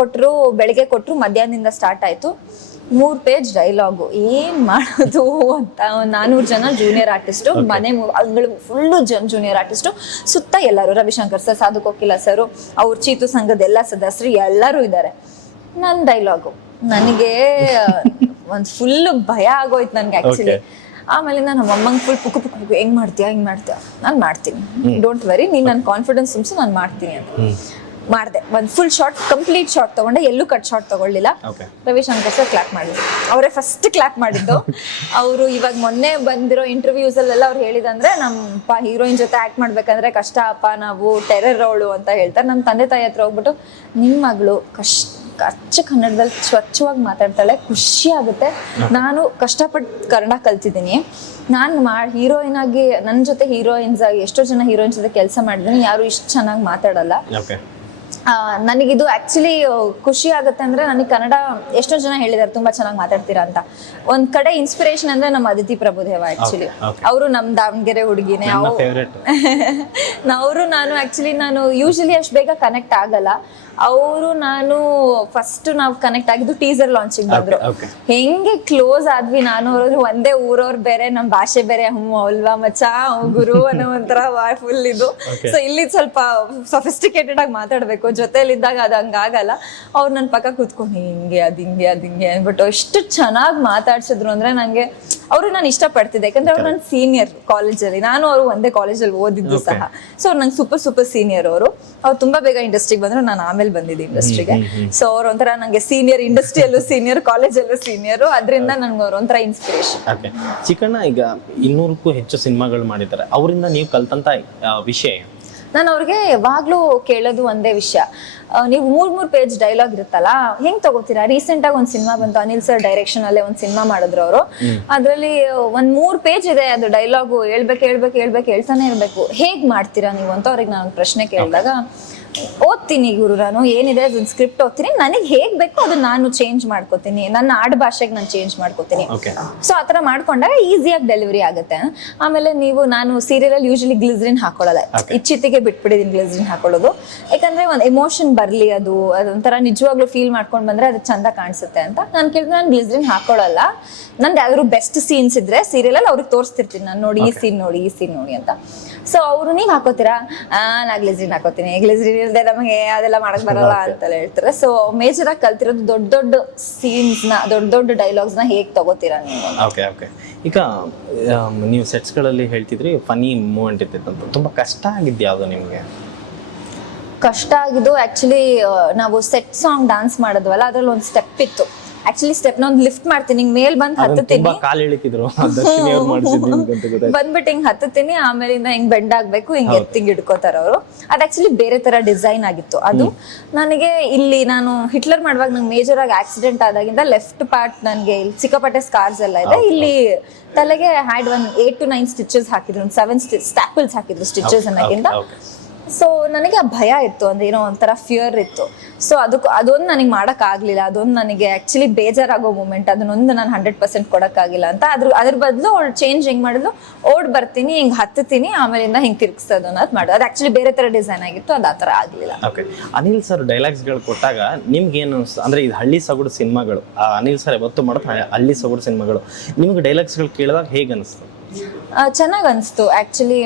ಕೊಟ್ರು, ಬೆಳಿಗ್ಗೆ ಕೊಟ್ರು, ಮಧ್ಯಾಹ್ನದಿಂದ ಸ್ಟಾರ್ಟ್ ಆಯ್ತು. 3 ಪೇಜ್ ಡೈಲಾಗು, ಏನ್ ಮಾಡೋದು ಅಂತ. 400 ಜನ ಜೂನಿಯರ್ ಆರ್ಟಿಸ್ಟ್, ಮನೆ ಅಂಗಳು ಫುಲ್ಲು ಜೂನಿಯರ್ ಆರ್ಟಿಸ್ಟ್, ಸುತ್ತ ಎಲ್ಲರೂ, ರವಿಶಂಕರ್ ಸರ್, ಸಾಧು ಕೋಕಿಲ ಸರ್, ಅವ್ರ ಚೀತು ಸಂಘದ ಎಲ್ಲ ಸದಸ್ಯರು ಎಲ್ಲರೂ ಇದ್ದಾರೆ. ನನ್ನ ಡೈಲಾಗು ನನಗೆ ಒಂದ್ ಫುಲ್ ಭಯ ಆಗೋಯ್ತು ನನ್ಗೆ ಆಕ್ಚುಲಿ. ಆಮೇಲೆ ನಮ್ಮ ಅಮ್ಮಂಗೆ ಫುಲ್ ಪುಕ್ಕು ಹೆಂಗ್ ಮಾಡ್ತೀಯಾ ನಾನು ಮಾಡ್ತೀನಿ, ಡೋಂಟ್ ವರಿ, ನೀನ್ ನನ್ನ ಕಾನ್ಫಿಡೆನ್ಸ್ ತುಂಬಿಸು, ನಾನು ಮಾಡ್ತೀನಿ ಅಂತ ಮಾಡಿದೆ. ಒಂದು ಫುಲ್ ಶಾರ್ಟ್, ಕಂಪ್ಲೀಟ್ ಶಾರ್ಟ್ ತಗೊಂಡೆ, ಎಲ್ಲೂ ಕಟ್ ಶಾರ್ಟ್ ತಗೊಳ್ಳಿಲ್ಲ. ರವಿಶಂಕರ್ ಸರ್ ಕ್ಲಾಪ್ ಮಾಡಿದ್ರು, ಅವರೇ ಫಸ್ಟ್ ಕ್ಲಾಪ್ ಮಾಡಿದ್ದು. ಅವರು ಇವಾಗ ಮೊನ್ನೆ ಬಂದಿರೋ ಇಂಟರ್ವ್ಯೂಸ್ ಅಲ್ಲೆಲ್ಲ ಅವ್ರು ಹೇಳಿದಂದ್ರೆ, ನಮ್ಮ ಹೀರೋಯಿನ್ ಜೊತೆ ಆಕ್ಟ್ ಮಾಡ್ಬೇಕಂದ್ರೆ ಕಷ್ಟ ಅಪ್ಪ, ನಾವು ಟೆರರ್ ಅವಳು ಅಂತ ಹೇಳ್ತಾರೆ. ನಮ್ಮ ತಂದೆ ತಾಯಿ ಹತ್ರ ಹೋಗ್ಬಿಟ್ಟು, ನಿಮ್ಮ ಮಗಳು ಅಚ್ಚ ಕನ್ನಡದಲ್ಲಿ ಸ್ವಚ್ಛವಾಗಿ ಮಾತಾಡ್ತಾಳೆ, ಖುಷಿ ಆಗುತ್ತೆ. ನಾನು ಕಷ್ಟಪಟ್ಟು ಕನ್ನಡ ಕಲ್ತಿದ್ದೀನಿ. ನಾನು ಹೀರೋಯಿನ್ ಆಗಿ, ನನ್ನ ಜೊತೆ ಹೀರೋಯಿನ್ಸ್ ಆಗಿ ಎಷ್ಟೋ ಜನ ಹೀರೋಯಿನ್ಸ್ ಜೊತೆ ಕೆಲಸ ಮಾಡಿದ್ದೀನಿ, ಯಾರು ಇಷ್ಟು ಚೆನ್ನಾಗಿ ಮಾತಾಡಲ್ಲ. ನನಗಿದು ಆಕ್ಚುಲಿ ಖುಷಿ ಆಗುತ್ತೆ. ಅಂದ್ರೆ ನನಗೆ ಕನ್ನಡ ಎಷ್ಟೋ ಜನ ಹೇಳಿದಾರೆ ತುಂಬಾ ಚೆನ್ನಾಗಿ ಮಾತಾಡ್ತೀರಾ ಅಂತ. ಒಂದ್ ಕಡೆ ಇನ್ಸ್ಪಿರೇಷನ್ ಅಂದ್ರೆ ನಮ್ಮ ಅದಿತಿ ಪ್ರಭುದೇವ. ಆಕ್ಚುಲಿ ಅವರು ನಮ್ ದಾವಣಗೆರೆ ಹುಡುಗಿನೇ. ಅವರು ನಾನು ಆಕ್ಚುಲಿ ನಾನು ಯೂಶಲಿ ಅಷ್ಟು ಬೇಗ ಕನೆಕ್ಟ್ ಆಗಲ್ಲ. ಅವರು ನಾನು ಫಸ್ಟ್ ನಾವು ಕನೆಕ್ಟ್ ಆಗಿದ್ದು ಟೀಸರ್ ಲಾಂಚಿಂಗ್ ಬಂದ್ರು. ಹೆಂಗೆ ಕ್ಲೋಸ್ ಆದ್ವಿ, ನಾನು ಅವ್ರು ಒಂದೇ ಊರವ್ರು ಬೇರೆ, ನಮ್ ಭಾಷೆ ಬೇರೆ. ಅಲ್ವಾ ಮಚ್ಚಾ ಗುರು ಅನ್ನೋ ಒಂಥರ ಫುಲ್ ಇದು. ಸೊ ಇಲ್ಲಿ ಸ್ವಲ್ಪ ಸೊಫಿಸ್ಟಿಕೇಟೆಡ್ ಆಗಿ ಮಾತಾಡ್ಬೇಕು, ಜೊತೆಲಿದ್ದಾಗ ಅದು ಹಂಗಾಗಲ್ಲ. ಅವ್ರು ನನ್ನ ಪಕ್ಕ ಕೂತ್ಕೊಂಡು ಹಿಂಗೆ ಅದಿಂಗೆ ಅಂದ್ಬಿಟ್ಟು ಎಷ್ಟು ಚೆನ್ನಾಗಿ ಮಾತಾಡ್ಸಿದ್ರು ಅಂದ್ರೆ ನಂಗೆ ಅವರು ನಾನು ಇಷ್ಟಪಡ್ತಿದ್ದೆ. ಯಾಕಂದ್ರೆ ಅವ್ರು ನನ್ನ ಸೀನಿಯರ್ ಕಾಲೇಜಲ್ಲಿ, ನಾನು ಅವರು ಒಂದೇ ಕಾಲೇಜಲ್ಲಿ ಓದಿದ್ದು ಸಹ. ಸೊ ಅವ್ರು ನಂಗೆ ಸೂಪರ್ ಸೀನಿಯರ್. ಅವ್ರು ತುಂಬಾ ಬೇಗ ಇಂಡಸ್ಟ್ರಿಗೆ ಬಂದ್ರು, ನಾನು ಆಮೇಲೆ ಬಂದಿದ್ದೆ ಇಂಡಸ್ಟ್ರಿಗೆ. ಸೊ ಅವ್ರ ಒಂಥರ ನಂಗೆ ಸೀನಿಯರ್, ಇಂಡಸ್ಟ್ರಿಯಲ್ಲೂ ಸೀನಿಯರ್, ಕಾಲೇಜಲ್ಲೂ ಸೀನಿಯರ್. ಅದರಿಂದ ನನ್ಗೆ ಅವ್ರ ಒಂಥರ ಇನ್ಸ್ಪಿರೇಷನ್. ಚಿಕ್ಕಣ್ಣ ಈಗ 200ಕ್ಕೂ ಹೆಚ್ಚು ಸಿನಿಮಾಗಳು ಮಾಡಿದ್ದಾರೆ, ಅವರಿಂದ ನೀವು ಕಲ್ತಂತ ವಿಷಯ? ನಾನು ಅವ್ರಿಗೆ ಯಾವಾಗ್ಲೂ ಕೇಳೋದು ಒಂದೇ ವಿಷಯ, ನೀವು 3 ಪೇಜ್ ಡೈಲಾಗ್ ಇರುತ್ತಲ್ಲ, ಹೆಂಗ್ ತಗೋತೀರಾ? ರೀಸೆಂಟ್ ಆಗಿ ಒಂದ್ ಸಿನಿಮಾ ಬಂತು, ಅನಿಲ್ ಸರ್ ಡೈರೆಕ್ಷನ್ ಅಲ್ಲೇ ಒಂದ್ ಸಿನಿಮಾ ಮಾಡಿದ್ರು ಅವರು. ಅದ್ರಲ್ಲಿ 3 ಪೇಜ್ ಇದೆ ಅದು ಡೈಲಾಗು. ಹೇಳ್ತಾನೆ ಇರ್ಬೇಕು. ಹೇಗ್ ಮಾಡ್ತೀರಾ ನೀವು ಅಂತ ಅವ್ರಿಗೆ ನಾನು ಪ್ರಶ್ನೆ ಕೇಳಿದಾಗ, ಓದ್ತೀನಿ ಗುರು, ನಾನು ಏನಿದೆ ಅದನ್ನ ಸ್ಕ್ರಿಪ್ಟ್ ಓದ್ತೀನಿ, ನನಗೆ ಹೇಗ್ ಬೇಕೋ ಅದನ್ನ ನಾನು ಚೇಂಜ್ ಮಾಡ್ಕೋತೀನಿ, ನನ್ನ ಆಡ್ ಭಾಷೆಗೆ ನಾನು ಚೇಂಜ್ ಮಾಡ್ಕೋತೀನಿ. ಸೊ ಆತರ ಮಾಡ್ಕೊಂಡಾಗ ಈಸಿಯಾಗಿ ಡೆಲಿವರಿ ಆಗುತ್ತೆ. ಆಮೇಲೆ ನಾನು ಸೀರಿಯಲ್ ಅಲ್ಲಿ ಯೂಶಲಿ ಗ್ಲಿಸರಿನ್ ಹಾಕೊಳ್ಳಲ್ಲ, ಇಚ್ಛಿತಿಗೆ ಬಿಟ್ಬಿಟ್ಟಿದೀನಿ ಗ್ಲಿಸರಿನ್ ಹಾಕೊಳ್ಳೋದು. ಯಾಕಂದ್ರೆ ಒಂದ್ ಎಮೋಷನ್ ಬರ್ಲಿ, ಅದೊಂಥರ ನಿಜವಾಗ್ಲೂ ಫೀಲ್ ಮಾಡ್ಕೊಂಡ್ ಬಂದ್ರೆ ಅದು ಚಂದ ಕಾಣಿಸುತ್ತೆ ಅಂತ ನಾನು ಕೇಳಿದ್ರೆ, ನಾನು ಗ್ಲಿಸರಿನ್ ಹಾಕೊಳ್ಳಲ್ಲ. ನಂದು ಯಾವ್ದಾದ್ರು ಬೆಸ್ಟ್ ಸೀನ್ಸ್ ಇದ್ರೆ ಸೀರಿಯಲ್ ಅಲ್ಲಿ ಅವ್ರಿಗೆ ತೋರಿಸ್ತಿರ್ತೀನಿ, ನಾನು ನೋಡಿ ಈ ಸೀನ್ ನೋಡಿ ಅಂತ. ಸೊ ಅವರು ನೀವ್ ಹಾಕೋತೀರಾ? ನಾ ಗ್ಲಿಸರಿನ್ ಹಾಕೋತೀನಿ, ಗ್ಲಿಸರಿನ್ ಇಲ್ಲದೆ ನಮಗೆ ಅದೆಲ್ಲ ಮಾಡಕ್ ಬರಲ್ಲ ಅಂತೆಲ್ಲ ಹೇಳ್ತಾರೆ. ಸೊ ಮೇಜರ್ ಆಗಿ ಕಲ್ತಿರೋದು ದೊಡ್ಡ ಸೀನ್ಸ್ ನ, ದೊಡ್ಡ ಡೈಲಾಗ್ಸ್ ನ ಹೇಗ್ ತಗೋತೀರಾ ನೀವು? ಈಗ ನೀವು ಸೆಟ್ಸ್ಗಳಲ್ಲಿ ಹೇಳ್ತಿದ್ರಿ ಫನಿ ಮೂಮೆಂಟ್ ಇರ್ತಿತ್ತಂತ, ತುಂಬಾ ಕಷ್ಟ ಆಗಿದ್ದು ಯಾವ್ದು ನಿಮ್ಗೆ? ಕಷ್ಟ ಆಗಿದ್ದು ಆಕ್ಚುಲಿ ನಾವು ಸೆಟ್ ಸಾಂಗ್ ಡಾನ್ಸ್ ಮಾಡಿದ್ವಲ್ಲ, ಅದ್ರಲ್ಲಿ ಒಂದು ಸ್ಟೆಪ್ ಇತ್ತು. ಆಕ್ಚುಲಿ ಸ್ಟೆಪ್ ನ ಒಂದು ಲಿಫ್ಟ್ ಮಾಡ್ತೀನಿ, ಹಿಂಗ್ ಮೇಲ್ ಬಂದ್ ಹತ್ತುತ್ತೀನಿ, ತುಂಬಾ ಕಾಲು ಇಳಿಕಿದ್ರು ದರ್ಶಿನಿ ಅವ್ರು ಮಾಡಿಸಿದ್ದು ನಿಮ್ಗೆ ಅಂತ ಗೊತ್ತಾಯ್ತು. ಬಂದ್ಬಿಟ್ಟು ಹಿಂಗ್ ಹತ್ತುತ್ತೀನಿ, ಆಮೇಲಿಂದ ಹಿಂಗ್ ಬೆಂಡ್ ಆಗ್ಬೇಕು, ಹಿಂಗ್ ಎತ್ತಿಂಗ್ ಹಿಡ್ಕೋತಾರ ಅವರು. ಅದ್ ಆಕ್ಚುಲಿ ಬೇರೆ ತರ ಡಿಸೈನ್ ಆಗಿತ್ತು ಅದು. ನನಗೆ ಇಲ್ಲಿ ನಾನು ಹಿಟ್ಲರ್ ಮಾಡುವಾಗ ನಂಗೆ ಮೇಜರ್ ಆಗಿ ಆಕ್ಸಿಡೆಂಟ್ ಆದಾಗಿಂದ ಲೆಫ್ಟ್ ಪಾರ್ಟ್ ನನಗೆ ಇಲ್ಲಿ ಸಿಕ್ಕಾಪಟ್ಟೆ ಸ್ಕಾರ್ಸ್ ಎಲ್ಲ ಇದೆ. ಇಲ್ಲಿ ತಲೆಗೆ ಹ್ಯಾಡ್ 8 to 9 ಸ್ಟಿಚಸ್ ಹಾಕಿದ್ರು, 7 ಸ್ಟಾಪಲ್ಸ್ ಹಾಕಿದ್ರು ಸ್ಟಿಚಸ್ ಅನ್ನೋಕ್ಕಿಂತ. ಸೊ ನನಗೆ ಆ ಭಯ ಇತ್ತು, ಅಂದ್ರೆ ಏನೋ ಒಂಥರ ಫಿಯರ್ ಇತ್ತು. ಸೊ ಅದೊಂದು ನನಗೆ ಮಾಡಕ್ ಆಗ್ಲಿಲ್ಲ, ಅದೊಂದು ನನಗೆ ಆಕ್ಚುಲಿ ಬೇಜಾರಾಗೋ ಮೂಮೆಂಟ್. ಅದನ್ನೊಂದು ನಾನು 100% ಕೊಡಕ್ಕಾಗಿಲ್ಲ ಅಂತ. ಅದ್ರ ಬದಲು ಅವ್ಳು ಚೇಂಜ್ ಹೆಂಗ್ ಮಾಡಿದ್ಲು, ಓಡ್ ಬರ್ತೀನಿ, ಹಿಂಗ್ ಹತ್ತೀನಿ, ಆಮೇಲಿಂದ ಹಿಂಗ್ ತಿರ್ಗಿಸೋದು ಅನ್ನೋದು ಮಾಡೋದು. ಅದು ಆಕ್ಚುಲಿ ಬೇರೆ ತರ ಡಿಸೈನ್ ಆಗಿತ್ತು, ಅದು ಆ ತರ ಆಗ್ಲಿಲ್ಲ. ಓಕೆ, ಅನಿಲ್ ಸರ್ ಡೈಲಾಗ್ಸ್ಗಳು ಕೊಟ್ಟಾಗ ನಿಮ್ಗೆ ಏನು ಅಂದ್ರೆ ಇದು ಹಳ್ಳಿ ಸೊಗಡು ಸಿನಿಮಾಗಳು, ಅನಿಲ್ ಸರ್ ಯಾವತ್ತು ಮಾಡೋದು ಹಳ್ಳಿ ಸೊಗಡು ಸಿನಿಮಾಗಳು, ನಿಮ್ಗೆ ಡೈಲಾಗ್ಸ್ಗಳು ಕೇಳಿದಾಗ ಹೇಗೆ ಅನಿಸ್ತು? ಚೆನ್ನಾಗ್ ಅನ್ಸ್ತು ಆಕ್ಚುಲಿ.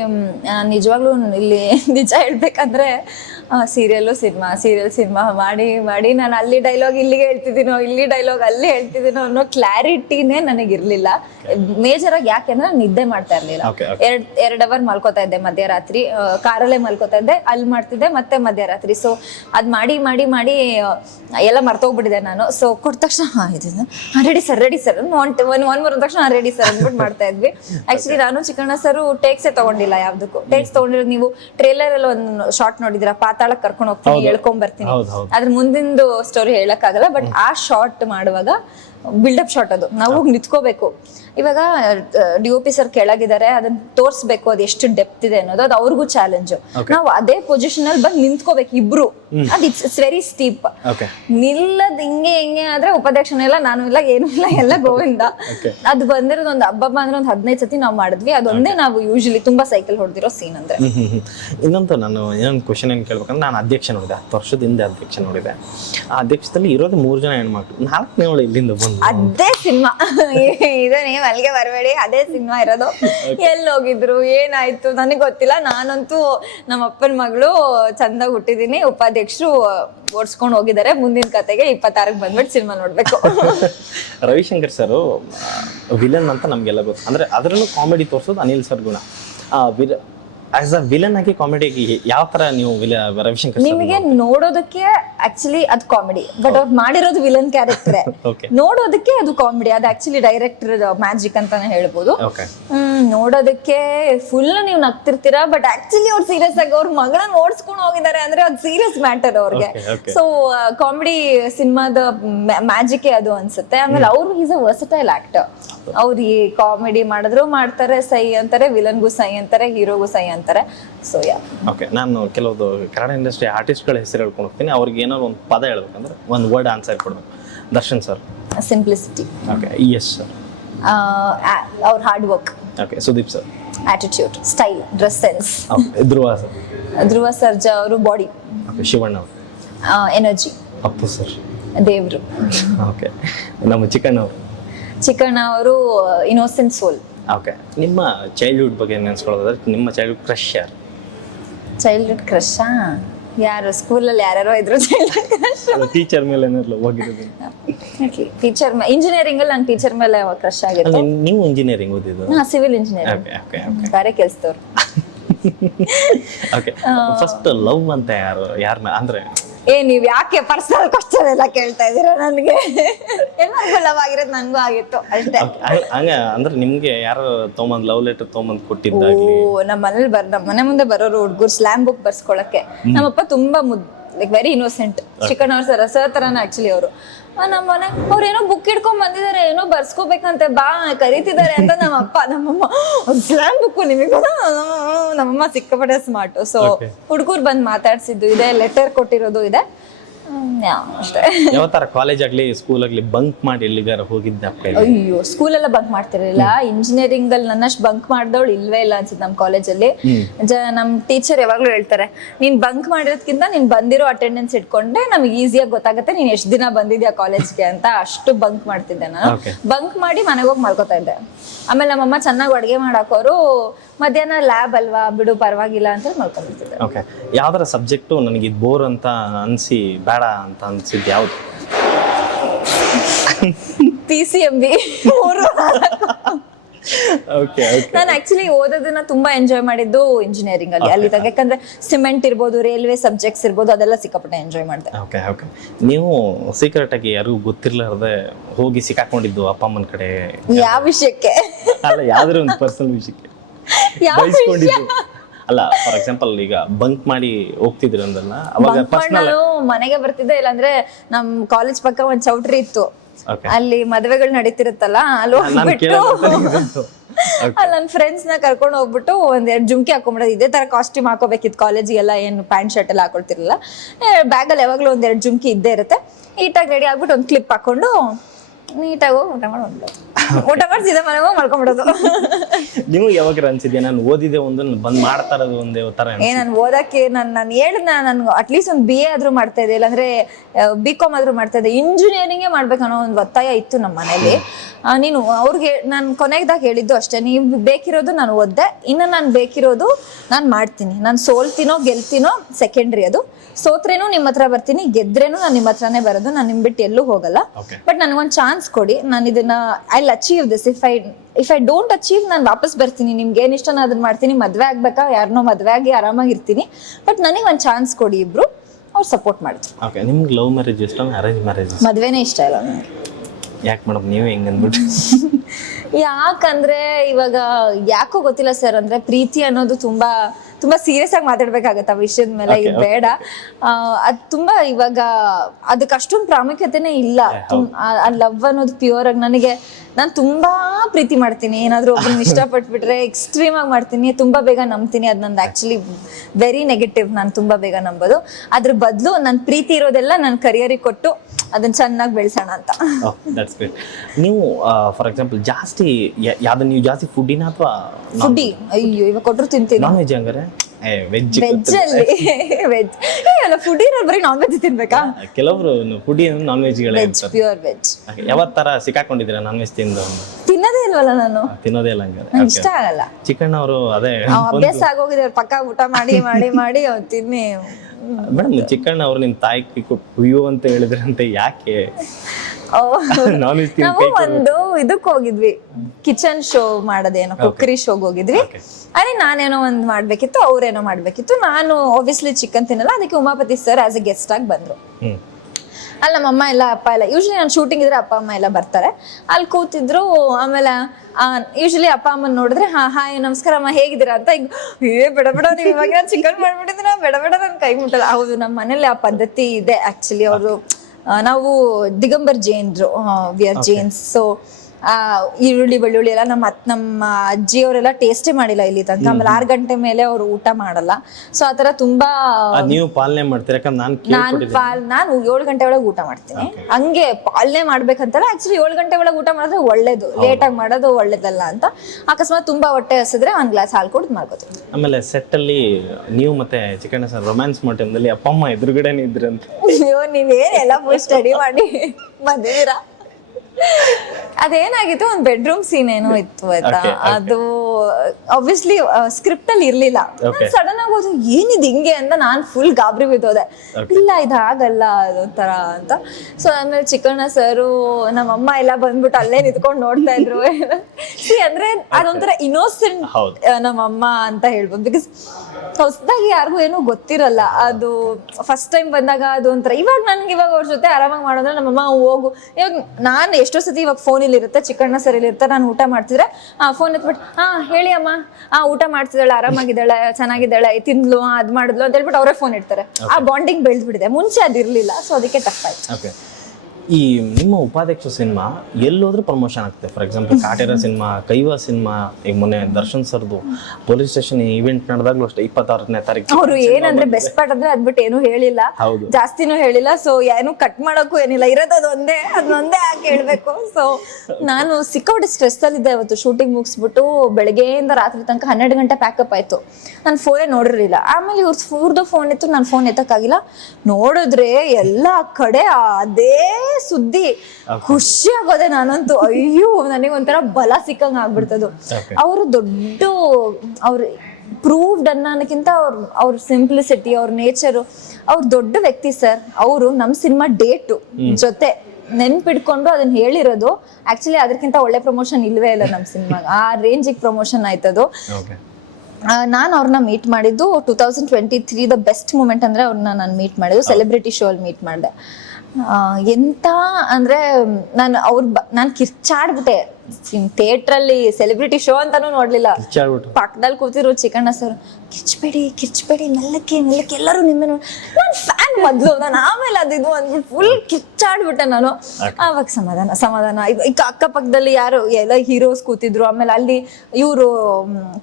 ನಿಜವಾಗ್ಲೂ ಇಲ್ಲಿ ನಿಜ ಹೇಳ್ಬೇಕಂದ್ರೆ ಸೀರಿಯಲ್ ಸಿನಿಮಾ ಮಾಡಿ ನಾನು ಅಲ್ಲಿ ಡೈಲಾಗ್ ಇಲ್ಲಿಗೆ ಹೇಳ್ತಿದ್ದೀನೋ, ಇಲ್ಲಿ ಡೈಲಾಗ್ ಅಲ್ಲಿ ಹೇಳ್ತಿದ್ದೀನೋ ಅನ್ನೋ ಕ್ಲಾರಿಟಿನೇ ನನಗಿರ್ಲಿಲ್ಲ. ಮೇಜರ್ ಆಗಿ ಯಾಕೆಂದ್ರೆ ನಾನು ನಿದ್ದೆ ಮಾಡ್ತಾ ಇರ್ಲಿಲ್ಲ. 2 ಅವರ್ ಮಲ್ಕೋತಾ ಇದ್ದೆ ಮಧ್ಯರಾತ್ರಿ, ಕಾರಲ್ಲೇ ಮಲ್ಕೋತಾ ಇದ್ದೆ, ಅಲ್ಲಿ ಮಾಡ್ತಿದ್ದೆ, ಮತ್ತೆ ಮಧ್ಯರಾತ್ರಿ. ಸೊ ಅದ್ ಮಾಡಿ ಎಲ್ಲ ಮರ್ತೋಗ್ಬಿಟ್ಟಿದೆ ನಾನು. ಸೊ ಕೊಟ್ಟ ತಕ್ಷಣ ರೆಡಿ ಸರ್ 1 ಅಂದ ತಕ್ಷಣ ರೆಡಿ ಸರ್ ಅಂದ್ಬಿಟ್ಟು ಮಾಡ್ತಾ ಇದ್ವಿ. ಆಕ್ಚುಲಿ ನಾನು ಚಿಕ್ಕಣ್ಣ ಸರ್ ಟೇಕ್ಸೇ ತಗೊಂಡಿಲ್ಲ, ಯಾವ್ದಕ್ಕೂ ಟೇಕ್ಸ್ ತಗೊಂಡಿರೋದು. ನೀವು ಟ್ರೇಲರ್ ಅಲ್ಲಿ ಒಂದು ಶಾರ್ಟ್ ನೋಡಿದಿರಾ, ಪಾತಾಳಕ್ಕೆ ಕರ್ಕೊಂಡು ಹೋಗ್ತೀನಿ, ಹೇಳ್ಕೊಂಡ್ ಬರ್ತೀನಿ, ಅದ್ರ ಮುಂದಿಂದು ಸ್ಟೋರಿ ಹೇಳಕ್ಕಾಗಲ್ಲ. ಬಟ್ ಆ ಶಾರ್ಟ್ ಮಾಡುವಾಗ ಬಿಲ್ಡಪ್ ಶಾರ್ಟ್ ಅದು, ನಾವು ಹೋಗಿ ನಿಂತ್ಕೋಬೇಕು. ಇವಾಗ DOP ಸರ್ ಕೆಳಗಿದ್ದಾರೆ, ಅದನ್ನ ತೋರ್ಸ್ಬೇಕು ಅದು ಎಷ್ಟು ಡೆಪ್ತ್ ಇದೆ ಅನ್ನೋದು, ಅದು ಅವ್ರಿಗೂ ಚಾಲೆಂಜ್. ನಾವು ಅದೇ ಪೊಸಿಷನ್ ಅಲ್ಲಿ ಬಂದು ನಿಂತ್ಕೋಬೇಕು ಇಬ್ರು. ಅದು ಇಟ್ಸ್ ವೆರಿ ಸ್ಟೀಪ್. ನಿಲ್ಲದ್ ಹಿಂಗೆ ಆದ್ರೆ ಉಪಾಧ್ಯಕ್ಷನ ಇಲ್ಲ, ನಾನು ಇಲ್ಲ, ಏನು ಇಲ್ಲ, ಎಲ್ಲ ಗೋವಿಂದ. ಅದು ಬಂದಿರೋದು ಒಂದು ಹಬ್ಬ ಅಂದ್ರೆ ಒಂದು 15 ಸತಿ ನಾವು ಮಾಡಿದ್ವಿ. ಅದೊಂದೇ ನಾವು ಯೂಶಲಿ ತುಂಬಾ ಸೈಕಲ್ ಹೊಡೆದಿರೋ ಸೀನ್ ಅಂದ್ರೆ. ಇನ್ನೊಂದು ನಾನು ಏನೊಂದು ಕ್ವಶನ್ ಏನ್ ಕೇಳ್ಬೇಕಂದ್ರೆ, ನಾನು ಅಧ್ಯಕ್ಷ ನೋಡಿದೆ 10 ವರ್ಷದ ಹಿಂದೆ, ಅಧ್ಯಕ್ಷ ನೋಡಿದೆ. ಆ ಅಧ್ಯಕ್ಷದಲ್ಲಿ ಇರೋದು 3 ಜನ ಹೆಣ್ಮಕ್ಳು, 4ನೇ ಇಲ್ಲಿಂದ ಬಂದು ಅದೇ ಸಿನಿಮಾ ಇದು, ನೀವು ಅಲ್ಲಿಗೆ ಬರಬೇಡಿ, ಅದೇ ಸಿನಿಮಾ ಇರೋದು. ಎಲ್ಲಿ ಹೋಗಿದ್ರು, ಏನಾಯ್ತು ನನಗೆ ಗೊತ್ತಿಲ್ಲ. ನಾನಂತೂ ನಮ್ಮ ಅಪ್ಪನ ಮಗಳು ಚಂದಾಗಿ ಹುಟ್ಟಿದೀನಿ, ಉಪಾಧ್ಯಕ್ಷರು ಓಡಿಸ್ಕೊಂಡು ಹೋಗಿದ್ದಾರೆ. ಮುಂದಿನ ಕತೆಗೆ 26ಕ್ಕೆ ಬಂದ್ಬಿಟ್ಟು ಸಿನಿಮಾ ನೋಡ್ಬೇಕು. ರವಿಶಂಕರ್ ಸರ್ ವಿಲನ್ ಅಂತ ನಮ್ಗೆಲ್ಲ ಗೊತ್ತು, ಅಂದ್ರೆ ಅದರಲ್ಲೂ ಕಾಮಿಡಿ ತೋರಿಸೋದು ಅನಿಲ್ ಸರ್ ಗುಣ. ಆಸ್ ಅ ವಿಲನ್ ಆಗಿ ಕಾಮಿಡಿ ಯಾವ ತರ ನೀವು ರವಿಶಂಕರ್ ನಿಮಗೆ ನೋಡೋದಕ್ಕೆ ಆಕ್ಚುಲಿ ಅದು ಕಾಮಿಡಿ, ಬಟ್ ಅವ್ರು ಮಾಡಿರೋದು ವಿಲನ್ ಕ್ಯಾರೆಕ್ಟರ್. ನೋಡೋದಕ್ಕೆ ಅದು ಕಾಮಿಡಿ, ಅದು ಆಕ್ಚುಲಿ ಡೈರೆಕ್ಟರ್ ಮ್ಯಾಜಿಕ್ ಅಂತಾನೆ ಹೇಳ್ಬೋದು. ನೋಡೋದಕ್ಕೆ ಫುಲ್ ನೀವು ನಗ್ತಿರ್ತೀರಾ, ಬಟ್ ಆಕ್ಚುಲಿ ಅವ್ರು ಸೀರಿಯಸ್ ಆಗಿ ಅವ್ರ ಮಗಳನ್ನ ಓಡಿಸ್ಕೊಂಡು ಹೋಗಿದ್ದಾರೆ ಅಂದ್ರೆ ಅದು ಸೀರಿಯಸ್ ಮ್ಯಾಟರ್ ಅವ್ರಿಗೆ. ಸೊ ಕಾಮಿಡಿ ಸಿನಿಮಾದ ಮ್ಯಾಜಿಕ್ ಅದು ಅನ್ಸುತ್ತೆ. ಆಮೇಲೆ ಅವರು ಈಸ್ ಅ ವರ್ಸಟೈಲ್ ಆಕ್ಟರ್. ಅವ್ರು ಈ ಕಾಮಿಡಿ ಮಾಡಿದ್ರು ಮಾಡ್ತಾರೆ, ಸೈ ಅಂತಾರೆ, ವಿಲನ್ಗೂ ಸೈ ಅಂತಾರೆ, ಹೀರೋಗೂ ಸೈ ಅಂತಾರೆ. ಸೊ ಓಕೆ, ನಾನು ಕೆಲವೊಂದು ಕನ್ನಡ ಇಂಡಸ್ಟ್ರಿ ಆರ್ಟಿಸ್ಟ್ಗಳ ಹೆಸರು ಹೇಳ್ಕೊಂಡು ಹೋಗ್ತೀನಿ. ಅವ್ರಿಗೆ ಏನಾದ್ರು ಒಂದು ಪದ ಹೇಳ್ಬೇಕಂದ್ರೆ ಒಂದು ವರ್ಡ್ ಆನ್ಸರ್ ಕೊಡ್ಬೇಕು. Darshan sir simplicity. Okay. Yash sir ಅವ್ರ hard work. Okay. Sudeep sir attitude, style, dress sense. Dhruva Sarja ಅವರು ಬಾಡಿ. ಓಕೆ. ಶಿವಣ್ಣ ಅವರು ಎನರ್ಜಿ. ಅಪ್ಪು ಸರ್ ದೇವ್ರು. ಓಕೆ. ನಮ್ಮ ಚಿಕ್ಕಣ್ಣ ಅವರು ಇನ್ನೋಸೆಂಟ್ ಸೋಲ್. ಓಕೆ. ನಿಮ್ಮ ಚೈಲ್ಡ್ಹುಡ್ ಬಗ್ಗೆ ನೆನೆಸ್ಕೊಳ್ಳೋದಾದ್ರೆ ನಿಮ್ಮ ಚೈಲ್ಡ್ಹುಡ್ ಕ್ರಶ್ ಯಾರು? ಚೈಲ್ಡ್ಹುಡ್ ಕ್ರಶ್ ಯಾರು? ಸ್ಕೂಲಲ್ಲಿ ಯಾರ್ಯಾರೋ ಇದ್ರು ಚೈಲ್ಡ್ಹುಡ್ ಕ್ರಶ್. ಟೀಚರ್ ಮೇಲೆ ಏನಾದ್ರು ಹೋಗಿರೋದು? ಟೀಚರ್ ಇಂಜಿನಿಯರಿಂಗ್ ಅಲ್ಲಿ ನಂಗೆ ಟೀಚರ್ ಮೇಲೆ ಕ್ರಶ್ ಆಗಿತ್ತು. ನೀವು ಇಂಜಿನಿಯರಿಂಗ್ ಓದಿದ್ದು? Civil engineering. ಬೇರೆ ಕೆಲ್ಸದವ್ರು. ಓಕೆ. ಫಸ್ಟ್ ಲವ್ ಅಂತ ಯಾರ ಅಂದ್ರೆ ನೀವ್ ಯಾಕೆ ಪರ್ಸನಲ್ ಕ್ವಶನ್ ಎಲ್ಲ ಕೇಳ್ತಾ ಇದೀರಾ ನನಗೆ? ಎಲ್ಲರಿಗೂ ಲವ್ ಆಗಿರೋದು ನನಗೂ ಆಗಿತ್ತು ಅಷ್ಟೇ. ಹಂಗ ಅಂದ್ರೆ ನಿಮ್ಗೆ ಯಾರು ತೊಗೊಂಬಂದ್ ಲವ್ ಲೆಟರ್ ತೊಗೊಂಬಂದ್ ಕೊಟ್ಟಿದ್ದಾಗ್ಲಿ? ನಮ್ಮ ಮನೆ ಮುಂದೆ ಬರೋರು ಹುಡುಗರು ಸ್ಲಾಮ್ ಬುಕ್ ಬರ್ಸ್ಕೊಳಕ್ಕೆ. ನಮ್ಮಪ್ಪ ತುಂಬಾ ಲೈಕ್ ವೆರಿ ಇನ್ನೋಸೆಂಟ್. ಚಿಕನ್ ಅವ್ರ ಸರ್ ತರಾನ ಆಕ್ಚುಲಿ ಅವರು. ನಮ್ಮ ಮನೆ ಅವ್ರು ಏನೋ ಬುಕ್ ಇಟ್ಕೊಂಡ್ ಬಂದಿದ್ದಾರೆ, ಏನೋ ಬರ್ಸ್ಕೋಬೇಕಂತೆ, ಬಾ ಕರೀತಿದ್ದಾರೆ ಅಂತ ನಮ್ಮಮ್ಮ ಸ್ಲಾಮ್ ಬುಕ್ ನಿಮಗೆ. ನಮ್ಮಮ್ಮ ಸಿಕ್ಕಾಪಟ್ಟೆ ಸ್ಮಾರ್ಟ್. ಸೊ ಹುಡುಗರು ಬಂದ್ ಮಾತಾಡ್ಸಿದ್ದು ಇದೆ, ಲೆಟರ್ ಕೊಟ್ಟಿರೋದು ಇದೆ ಅಷ್ಟೇ. ಯಾವ ತರ ಕಾಲೇಜ್ ಆಗ್ಲಿ ಸ್ಕೂಲ್ ಆಗ್ಲಿ ಬಂಕ್ ಮಾಡಿ ಎಲ್ಲಿಗಾರ ಹೋಗಿದ್ದ? ಅಯ್ಯೋ, ಸ್ಕೂಲೆಲ್ಲ ಬಂಕ್ ಮಾಡ್ತಿರ್ಲಿಲ್ಲ. ಇಂಜಿನಿಯರಿಂಗ್ ಅಲ್ಲಿ ನನ್ನಷ್ಟು ಬಂಕ್ ಮಾಡ್ದವಳು ಇಲ್ವೇ ಇಲ್ಲ ಅನ್ಸುತ್ತೆ ನಮ್ಮ ಕಾಲೇಜಲ್ಲಿ. ನಮ್ ಟೀಚರ್ ಯಾವಾಗ್ಲೂ ಹೇಳ್ತಾರೆ, ನೀನ್ ಬಂಕ್ ಮಾಡಿರೋದ್ಕಿಂತ ನೀನ್ ಬಂದಿರೋ ಅಟೆಂಡೆನ್ಸ್ ಇಟ್ಕೊಂಡ್ರೆ ನಮ್ಗೆ ಈಸಿಯಾಗಿ ಗೊತ್ತಾಗುತ್ತೆ ನೀನ್ ಎಷ್ಟ್ ದಿನ ಬಂದಿದ್ಯಾ ಕಾಲೇಜ್ಗೆ ಅಂತ. ಅಷ್ಟು ಬಂಕ್ ಮಾಡ್ತಿದ್ದೆ ನಾನು. ಬಂಕ್ ಮಾಡಿ ಮನೆಗೆ ಹೋಗಿ ಮಲ್ಕೋತಾ ಇದ್ದೆ. ಆಮೇಲೆ ನಮ್ಮಮ್ಮ ಚೆನ್ನಾಗಿ ಅಡುಗೆ ಮಾಡಾಕೋರು, ಮಧ್ಯಾಹ್ನ ಲ್ಯಾಬ್ ಅಲ್ವಾ ಬಿಡು ಪರವಾಗಿಲ್ಲ ಅಂತ ಮಲ್ಕೊಂಡ್ಬಿಡ್ತಿದ್ದೆ. ಓಕೆ. ಯಾವ್ದಾರ ಸಬ್ಜೆಕ್ಟು ನನಗೆ ಇದು ಬೋರ್ ಅಂತ ಅನ್ಸಿ ಬೇಡ ಅಂತ ಅನ್ಸಿದ್ದು ಯಾವ್ದು? PCMB. ಓಕೆ ಓಕೆ ನಾನು ಆಕ್ಚುಲಿ ಓದೋದನ್ನ ತುಂಬಾ ಎಂಜಾಯ್ ಮಾಡಿದ್ದು ಇಂಜಿನಿಯರಿಂಗ್ ಅಲ್ಲಿ ತನಕ, ಯಾಕಂದ್ರೆ ಸಿಮೆಂಟ್ ಇರ್ಬೋದು, ರೈಲ್ವೆ ಸಬ್ಜೆಕ್ಟ್ಸ್ ಇರ್ಬೋದು, ಅದೆಲ್ಲ ಸಿಕ್ಕಾಪಟ್ಟೆ ಎಂಜಾಯ್ ಮಾಡಿದೆ. ಓಕೆ ಓಕೆ ನೀವು ಸೀಕ್ರೆಟ್ ಆಗಿ ಯಾರಿಗೂ ಗೊತ್ತಿರ್ಲಾರ್ದೆ ಹೋಗಿ ಸಿಕ್ಕಾಕೊಂಡಿದ್ದು ಅಪ್ಪ ಅಮ್ಮನ ಕಡೆ? ಯಾವ ವಿಷಯಕ್ಕೆ? ಅಲ್ಲ, ಯಾವ್ದಾರ ಒಂದು ಪರ್ಸನಲ್ ವಿಷಯಕ್ಕೆ ಯಾವ ಬಯಸ್ಕೊಂಡಿದ್ದು. ಅಲ್ಲ, ಫಾರ್ ಎಕ್ಸಾಂಪಲ್ ಈಗ ಬಂಕ್ ಮಾಡಿ ಹೋಗ್ತಿದ್ರಿ ಅಂದಲ್ಲ, ಅವಾಗ ಪರ್ಸನಲ್ ನಾನು ಮನೆಗೆ ಬರ್ತಿದ್ದೆ, ಇಲ್ಲಾಂದ್ರೆ ನಮ್ ಕಾಲೇಜ್ ಪಕ್ಕ ಒಂದ್ ಚೌಟ್ರಿ ಇತ್ತು, ಓಕೆ ಅಲ್ಲಿ ಮದುವೆಗಳು ನಡೀತಿರುತ್ತಲ್ಲ, ಅಲ್ಲಿ ನಾನು ಹೋಗ್ಬಿಟ್ಟು ಕೇಳೋದು ಅಲ್ಲಿ ನನ್ನ ಫ್ರೆಂಡ್ಸ್ ನ ಕರ್ಕೊಂಡು ಹೋಗ್ಬಿಟ್ಟು ಒಂದೆರಡು ಜುಮ್ಕಿ ಹಾಕೊಂಡ್ಬಿಡೋದು. ಇದೇ ತರ ಕಾಸ್ಟ್ಯೂಮ್ ಹಾಕೋಬೇಕಿತ್ತು ಕಾಲೇಜಿಗೆಲ್ಲ, ಏನು ಪ್ಯಾಂಟ್ ಶರ್ಟ್ ಎಲ್ಲ ಹಾಕೊಳ್ತಿರ್ಲಿಲ್ಲ. ಬ್ಯಾಗಲ್ಲಿ ಯಾವಾಗ್ಲೂ ಒಂದೆರಡು ಜುಮ್ಕಿ ಇದ್ದೇ ಇರುತ್ತೆ. ನೀಟಾಗಿ ರೆಡಿ ಆಗ್ಬಿಟ್ಟು ಒಂದು ಕ್ಲಿಪ್ ಹಾಕೊಂಡು ನೀಟಾಗಿ ಹೋಗಿ ಊಟ ಮಾಡಿ ಬಂದ್ಬಿಡೋದು. ಊಟ ಮಾಡಿ ಸೀದಾ ಮನೆಗೆ ಹೋಗಿ ಮಲ್ಕೊಂಡ್ಬಿಡೋದು. ನಿಮಗೆ ಯಾವಾಗ ಅನ್ಸಿದ್ಯಾ ನಾನು ಓದಿದೆ ಒಂದು ಬಂದ್ ಮಾಡ್ತಾ ಇರೋದು ಒಂದೇ ತರ? ನಾನು ಓದಕ್ಕೆ ನಾನು ಹೇಳಿದ್ನ, ನನ್ಗೆ ಅಟ್ಲೀಸ್ಟ್ ಒಂದು BA ಆದ್ರೂ ಮಾಡ್ತಾ ಇದ್ದೆ, ಇಲ್ಲಾಂದ್ರೆ BCom ಆದ್ರೂ ಮಾಡ್ತಾ ಇದ್ದೆ. ಇಂಜಿನಿಯರಿಂಗೇ ಮಾಡ್ಬೇಕನ್ನೋ ಒಂದು ಒತ್ತಾಯ ಇತ್ತು ನಮ್ಮ ಮನೇಲಿ. ನೀನು ಅವ್ರಿಗೆ ನಾನು ಕೊನೆಗದಾಗ ಹೇಳಿದ್ದು ಅಷ್ಟೇ, ನೀವು ಬೇಕಿರೋದು ನಾನು ಓದ್ದೆ, ಇನ್ನು ನಾನು ಬೇಕಿರೋದು ನಾನು ಮಾಡ್ತೀನಿ. ನಾನು ಸೋಲ್ತೀನೋ ಗೆಲ್ತೀನೋ ಸೆಕೆಂಡ್ರಿ, ಅದು ಸೋತ್ರೇನು ನಿಮ್ಮ ಹತ್ರ ಬರ್ತೀನಿ, ಗೆದ್ರೇನು ನಾನು ನಿಮ್ಮ ಹತ್ರನೇ ಬರೋದು, ನಾನು ನಿಮ್ ಬಿಟ್ಟು ಎಲ್ಲೂ ಹೋಗಲ್ಲ. ಬಟ್ ನನಗೊಂದು ಚಾನ್ಸ್ ಕೊಡಿ, ನಾನು ಇದನ್ನ I will achieve this. If I don't achieve, ನಾನು ವಾಪಸ್ ಬರ್ತೀನಿ, ನಿಮ್ಗೆ ಏನ್ ಇಷ್ಟ ನಾನು ಅದನ್ನ ಮಾಡ್ತೀನಿ. ಮದ್ವೆ ಆಗ್ಬೇಕಾ, ಯಾರನ್ನೋ ಮದ್ವೆ ಆಗಿ ಆರಾಮಾಗಿರ್ತೀನಿ, ಬಟ್ ನನಗೆ ಒಂದು ಚಾನ್ಸ್ ಕೊಡಿ. ಇಬ್ರು ಅವ್ರು ಸಪೋರ್ಟ್ ಮಾಡಿದ್ರು. ಓಕೆ, ನಿಮ್ಗೆ ಲವ್ ಮ್ಯಾರೇಜ್ ಇಷ್ಟ, ಅರೇಂಜ್ ಮ್ಯಾರೇಜ್? ಮದ್ವೆನೇ ಇಷ್ಟ ಇಲ್ಲ ನನಗೆ. ಯಾಕೆ ಮೇಡಮ್ ನೀವೇ ಹೆಂಗ್ ಅಂದ್ಬಿಟ್ಟು? ಯಾಕಂದ್ರೆ ಇವಾಗ ಯಾಕೋ ಗೊತ್ತಿಲ್ಲ ಸರ್, ಅಂದ್ರೆ ಪ್ರೀತಿ ಅನ್ನೋದು ತುಂಬಾ ತುಂಬಾ ಸೀರಿಯಸ್ ಆಗಿ ಮಾತಾಡ್ಬೇಕಾಗತ್ತೆ ಆ ವಿಷಯದ ಮೇಲೆ. ಇದು ಬೇಡ, ಅದ್ ತುಂಬಾ ಇವಾಗ ಅದಕ್ಕೆ ಅಷ್ಟೊಂದು ಪ್ರಾಮುಖ್ಯತೆನೇ ಇಲ್ಲ. ಆ ಲವ್ ಅನ್ನೋದು ಪ್ಯೂರ್ ಆಗಿ ನಾನು ತುಂಬಾ ಪ್ರೀತಿ ಮಾಡ್ತೀನಿ. ಏನಾದ್ರೂ ಒಬ್ಬರನ್ನ ಇಷ್ಟಪಟ್ಬಿಟ್ರೆ ಎಕ್ಸ್ಟ್ರೀಮ್ ಆಗಿ ಮಾಡ್ತೀನಿ, ತುಂಬಾ ಬೇಗ ನಂಬ್ತೀನಿ. ಅದು ನಂದು ಆಕ್ಚುಲಿ ವೆರಿ ನೆಗೆಟಿವ್, ನಾನು ತುಂಬಾ ಬೇಗ ನಂಬೋದು. ಅದ್ರ ಬದಲು ನನ್ನ ಪ್ರೀತಿ ಇರೋದೆಲ್ಲ ನನ್ನ ಕರಿಯರಿಗೆ ಕೊಟ್ಟು ಅದನ್ನ ಚೆನ್ನಾಗಿ ಬೆಳೆಸೋಣ ಅಂತ. ನೀವು ಫಾರ್ ಎಕ್ಸಾಂಪಲ್ ಜಾಸ್ತಿ ಯಾವ್ದು ನೀವು ಜಾಸ್ತಿ ಫುಡ್ಡಿನ ಅಥವಾ ಫುಡ್ಡಿ? ಅಯ್ಯೋ, ಇವಾಗ ಕೊಟ್ಟರು ತಿಂತೀನಿ. ನಾನ್ ವೆಜ್ ಹಂಗಾರೆ? ವೆಜ್ ಅಲ್ಲಿ ವೆಜ್ ಅಲ್ಲ, ಫುಡ್ ಇರೋರು ಬರೀ ನಾನ್ ವೆಜ್ ತಿನ್ಬೇಕಾ? ಕೆಲವರು ಫುಡ್ಡಿ ನಾನ್ ವೆಜ್ಗಳೇ ಇರ್ತಾರೆ. Pure veg. ಯಾವತ್ ತರ ಸಿಕ್ಕಾಕೊಂಡಿದ್ದೀರಾ ನಾನ್ ವೆಜ್ ತಿಂದು? ತಿನ್ನೋದೇ ಇಲ್ವಲ್ಲ ನಾನು, ತಿನ್ನೋದೇ ಇಲ್ಲ ಹಂಗಾರೆ. ನಂಗೆ ಇಷ್ಟ ಆಗಲ್ಲ. ಚಿಕನ್ ಅವರು ಅದೇ ಅಭ್ಯಾಸ ಆಗೋಗಿದೆ, ಅವ್ರ ಪಕ್ಕ ಊಟ ಮಾಡಿ ಮಾಡಿ ಮಾಡಿ ಅವ್ರು ತಿನ್ನಿ. ಮೇಡಮ್, ಚಿಕನ್ ಅವ್ರು ನಿಮ್ ತಾಯಿ ಕುಯ್ಯೋ ಅಂತ ಹೇಳಿದ್ರಂತೆ, ಯಾಕೆ? ನಾನ್ ವೆಜ್ ನಾವು ಒಂದು ಇದಕ್ ಹೋಗಿದ್ವಿ, ಕಿಚನ್ ಶೋ ಮಾಡೋದೇನೋ, ಕುಕ್ಕರಿ ಶೋಗ್ ಹೋಗಿದ್ವಿ. ಅದೇ ನಾನೇನೋ ಒಂದ್ ಮಾಡ್ಬೇಕಿತ್ತು, ಅವ್ರೇನೋ ಮಾಡ್ಬೇಕಿತ್ತು. ನಾನು ಆಬ್ವಿಯಸ್ಲಿ ಚಿಕನ್ ತಿನ್ನಲ್ಲ, ಅದಕ್ಕೆ Umapathi sir as a guest ಆಗಿ ಬಂದ್ರು. ಅಲ್ಲಿ ನಮ್ಮ ಅಮ್ಮ ಎಲ್ಲ ಅಪ್ಪ ಎಲ್ಲ, ಯೂಶಲಿ ನಾನು ಶೂಟಿಂಗ್ ಇದ್ರೆ ಅಪ್ಪ ಅಮ್ಮ ಎಲ್ಲ ಬರ್ತಾರೆ. ಅಲ್ಲಿ ಕೂತಿದ್ರು. ಆಮೇಲೆ ಯೂಶಲಿ ಅಪ್ಪ ಅಮ್ಮನ ನೋಡಿದ್ರೆ ಹಾಯ್ ನಮಸ್ಕಾರ ಅಮ್ಮ ಹೇಗಿದ್ದೀರಾ ಅಂತ, ಈಗ ಬೇಡ ಬೇಡ ನೀವು ಇವಾಗ ನಾನು ಚಿಕನ್ ಮಾಡ್ಬಿಟ್ಟಿದ್ದೀರಾ, ಬೇಡ ಬೇಡ ನನ್ನ ಕೈ ಮುಟ್ಟಲ್ಲ. ಹೌದು, ನಮ್ಮ ಮನೇಲಿ ಆ ಪದ್ಧತಿ ಇದೆ ಆಕ್ಚುಲಿ. ಅವರು ನಾವು Digambar ಜೈನ್ರು, we are Jains. So ಈರುಳ್ಳಿ ಬೆಳ್ಳುಳ್ಳಿ ಎಲ್ಲ ನಮ್ಮ ಅಜ್ಜಿಯವರೆಲ್ಲ ಟೇಸ್ಟೇ ಮಾಡಿಲ್ಲ ಇಲ್ಲಿ ತನಕ. ಆಮೇಲೆ 6 ಗಂಟೆ ಮೇಲೆ ಅವರು ಊಟ ಮಾಡಲ್ಲ. ಸೊ ಆತರ ತುಂಬಾ ನೀವು ಪಾಲನೆ ಮಾಡ್ತೀರಾ? ನಾನು 7 ಗಂಟೆ ಒಳಗೆ ಊಟ ಮಾಡ್ತೀನಿ. ಹಂಗೆ ಪಾಲನೆ ಮಾಡ್ಬೇಕಂತಲ್ಲ, ಆಕ್ಚುಲಿ 7 ಗಂಟೆ ಒಳಗೆ ಊಟ ಮಾಡಿದ್ರೆ ಒಳ್ಳೇದು, ಲೇಟ್ ಆಗಿ ಮಾಡೋದು ಒಳ್ಳೇದಲ್ಲ ಅಂತ. ಅಕಸ್ಮಾತ್ ತುಂಬಾ ಹೊಟ್ಟೆ ಹಸಿದ್ರೆ 1 ಗ್ಲಾಸ್ ಹಾಲು ಕುಡಿದು ಮಾಡ್ಕೋತೀವಿ. ಆಮೇಲೆ ಸೆಟ್ ಅಲ್ಲಿ ನೀವು ಮತ್ತೆ ಚಿಕನ್ ಸರ್ ರೊಮ್ಯಾನ್ಸ್ ಮಾಡೋ ಟೈಮಲ್ಲಿ ಅಪ್ಪ ಅಮ್ಮ ಎದುರುಗಡೆನೇ ಇದ್ರಂತ? ಅಯ್ಯೋ, ನೀವೇನೆಲ್ಲ ಫುಲ್ ಸ್ಟಡಿ ಮಾಡಿ ಬಂದಿದ್ದೀರಾ. ಅದೇನಾಗಿತ್ತು, ಒಂದು ಬೆಡ್ರೂಮ್ ಸೀನ್ ಏನೋ ಇತ್ತು ಆಯ್ತಾ. ಅದು ಆಬ್ವಿಯಸ್ಲಿ ಸ್ಕ್ರಿಪ್ಟ್ ಅಲ್ಲಿ ಇರ್ಲಿಲ್ಲ. ಸಡನ್ ಆಗಿ ಹೋದ್ರು, ಏನಿದ್ ಹಿಂಗೆ ಅಂತ ನಾನು ಫುಲ್ ಗಾಬರಿ ಬಿದ್ದೋದೆ. ಇಲ್ಲ, ಇದು ಆಗಲ್ಲ ಅದೊಂಥರ ಅಂತ. ಸೊ ಆಮೇಲೆ ಚಿಕ್ಕಣ್ಣ ಸರು ನಮ್ಮಮ್ಮ ಎಲ್ಲ ಬಂದ್ಬಿಟ್ಟು ಅಲ್ಲೇ ನಿಂತ್ಕೊಂಡು ನೋಡ್ತಾ ಇದ್ರು. ಅಂದ್ರೆ ಅದೊಂಥರ ಇನ್ನೋಸೆಂಟ್ ನಮ್ಮಮ್ಮ ಅಂತ ಹೇಳ್ಬೋದು. ಬಿಕಾಸ್ ಹೊಸದಾಗಿ ಯಾರಿಗೂ ಏನೂ ಗೊತ್ತಿರಲ್ಲ. ಅದು ಫಸ್ಟ್ ಟೈಮ್ ಬಂದಾಗ ಅದು ಒಂಥರ. ಇವಾಗ ನನ್ಗೆ ಇವಾಗ ಅವ್ರ ಜೊತೆ ಆರಾಮಾಗಿ ಮಾಡೋದ್ರೆ ನಮ್ಮಮ್ಮ ಹೋಗು, ಇವಾಗ ನಾನು ಎಷ್ಟೋ ಸತಿ ಇವಾಗ ಫೋನಲ್ಲಿ ಇರುತ್ತೆ, ಚಿಕ್ಕಣ್ಣ ಸರ್ ಇಲ್ಲಿ ಇರ್ತಾರೆ, ನಾನು ಊಟ ಮಾಡ್ತಿದ್ರೆ ಫೋನ್ ಎತ್ಬಿಟ್ಟು ಹೇಳಿ ಅಮ್ಮ, ಊಟ ಮಾಡ್ತಿದ್ದಾಳೆ, ಆರಾಮಾಗಿದ್ದಾಳೆ, ಚೆನ್ನಾಗಿದ್ದಾಳೆ, ತಿಂದ್ಲು, ಅದ್ ಮಾಡಿದ್ಲು ಅಂತ ಹೇಳ್ಬಿಟ್ಟು ಅವರೇ ಫೋನ್ ಇಡ್ತಾರೆ. ಆ ಬಾಂಡಿಂಗ್ ಬೆಳೆದ್ಬಿಟ್ಟಿದೆ. ಮುಂಚೆ ಅದಿರ್ಲಿಲ್ಲ. ಸೊ ಅದಕ್ಕೆ ಟಫ್ ಆಯ್ತು. ಈ ನಿಮ್ಮ ಉಪಾಧ್ಯಕ್ಷ ಸಿನಿಮಾ ಎಲ್ಲೋದ್ರೂ ಪ್ರಮೋಷನ್ ಆಗ್ತದೆ. For example Kaatera cinema, Kaiva cinema, ಈಗ ಮೊನ್ನೆ ದರ್ಶನ್ ಸರ್ದು ಪೊಲೀಸ್ ಸ್ಟೇಷನ್ ಇವೆಂಟ್ ನಡೆದಾಗ್ಲೂ ಅಷ್ಟೇ 26ನೇ ತಾರೀಕು. ಅವರು ಏನಂದ್ರೆ ಬೆಸ್ಟ್ ಪಾರ್ಟ್ ಅಂದ್ರೆ ಅದ್ಬಿಟ್ಟು ಏನು ಹೇಳಿಲ್ಲ, ಜಾಸ್ತಿನೂ ಹೇಳಿಲ್ಲ. ಸೊ ಏನು ಕಟ್ ಮಾಡೋಕ್ಕೂ ಏನಿಲ್ಲ, ಇರೋದು ಅದೊಂದೇ ಯಾಕೆ ಹೇಳ್ಬೇಕು. ಸೊ ನಾನು ಸಿಕ್ಕಾಪಟ್ಟೆ ಸ್ಟ್ರೆಸ್ ಅಲ್ಲಿದ್ದೆ ಅವತ್ತು. ಶೂಟಿಂಗ್ ಮುಗಿಸ್ಬಿಟ್ಟು ಬೆಳಗ್ಗೆಯಿಂದ ರಾತ್ರಿ ತನಕ 12 ಗಂಟೆ ಪ್ಯಾಕಪ್ ಆಯ್ತು. ನಾನು ಫೋನೇ ನೋಡಿರ್ಲಿಲ್ಲ. ಆಮೇಲೆ ಇವ್ರದ್ದು ಫೋನ್ ಇತ್ತು, ನಾನು ಫೋನ್ ಎತ್ತಕ್ಕಾಗಿಲ್ಲ. ನೋಡಿದ್ರೆ ಎಲ್ಲ ಕಡೆ ಅದೇ ಸುದ್ದಿ. ಖುಷಿ ಆಗೋದೆ ನಾನಂತೂ. ಅಯ್ಯೋ, ನನಗೆ ಒಂಥರ ಬಲ ಸಿಕ್ಕಂಗ ಆಗ್ಬಿಡ್ತದು. ಅವರು ದೊಡ್ಡ ಅವ್ರ ಪ್ರೂವ್ಡ್ ಅನ್ನೋದಕ್ಕಿಂತ ಅವ್ರ ಸಿಂಪ್ಲಿಸಿಟಿ, ಅವ್ರ ನೇಚರು, ಅವ್ರ ದೊಡ್ಡ ವ್ಯಕ್ತಿ ಸರ್. ಅವರು ನಮ್ಮ ಸಿನಿಮಾ ಡೇಟು ಜೊತೆ ನೆನ್ಪಿಡ್ಕೊಂಡು ಅದನ್ನ ಹೇಳಿರೋದು. ಆಕ್ಚುಲಿ ಅದಕ್ಕಿಂತ ಒಳ್ಳೆ ಪ್ರಮೋಷನ್ ಇಲ್ವೇ ಇಲ್ಲ ನಮ್ಮ ಸಿನಿಮಾಗ, ಆ ರೇಂಜಿಗೆ ಪ್ರಮೋಷನ್ ಆಯ್ತದು. ಓಕೆ. ನಾನು ಅವ್ರನ್ನ ಮೀಟ್ ಮಾಡಿದ್ದು 2023 ದ ಬೆಸ್ಟ್ ಮೂಮೆಂಟ್ ಅಂದ್ರೆ ಅವ್ರನ್ನ ನಾನು ಮೀಟ್ ಮಾಡಿದ್ದು ಸೆಲೆಬ್ರಿಟಿ ಶೋ ಅಲ್ಲಿ ಮೀಟ್ ಮಾಡಿದೆ. ಎಂತ ಅಂದ್ರೆ ನಾನು ಕಿರ್ಚಾಡ್ಬಿಟ್ಟೆ. ಥಿಯೇಟ್ರಲ್ಲಿ ಸೆಲೆಬ್ರಿಟಿ ಶೋ ಅಂತಾನು ನೋಡ್ಲಿಲ್ಲ, ಪಕ್ಕದಲ್ಲಿ ಕೂತಿರೋ ಚಿಕ್ಕಣ್ಣ ಸರ್ ಕಿರ್ಚ್ಬೇಡಿ ಮೆಲ್ಲಕ್ಕೆ ಎಲ್ಲರೂ ನಿಮ್ಮೆ ನೋಡಿ, ನಾನು ಫ್ಯಾನ್ ಮೊದ್ಲು, ನಾನು ಆಮೇಲೆ ಅದಿದು ಅಂದ್ಬಿಟ್ಟು ಫುಲ್ ಕಿರ್ಚಾಡ್ಬಿಟ್ಟೆ ನಾನು. ಅವಾಗ ಸಮಾಧಾನ. ಈಗ ಅಕ್ಕಪಕ್ಕದಲ್ಲಿ ಯಾರು ಎಲ್ಲ ಹೀರೋಸ್ ಕೂತಿದ್ರು, ಆಮೇಲೆ ಅಲ್ಲಿ ಇವರು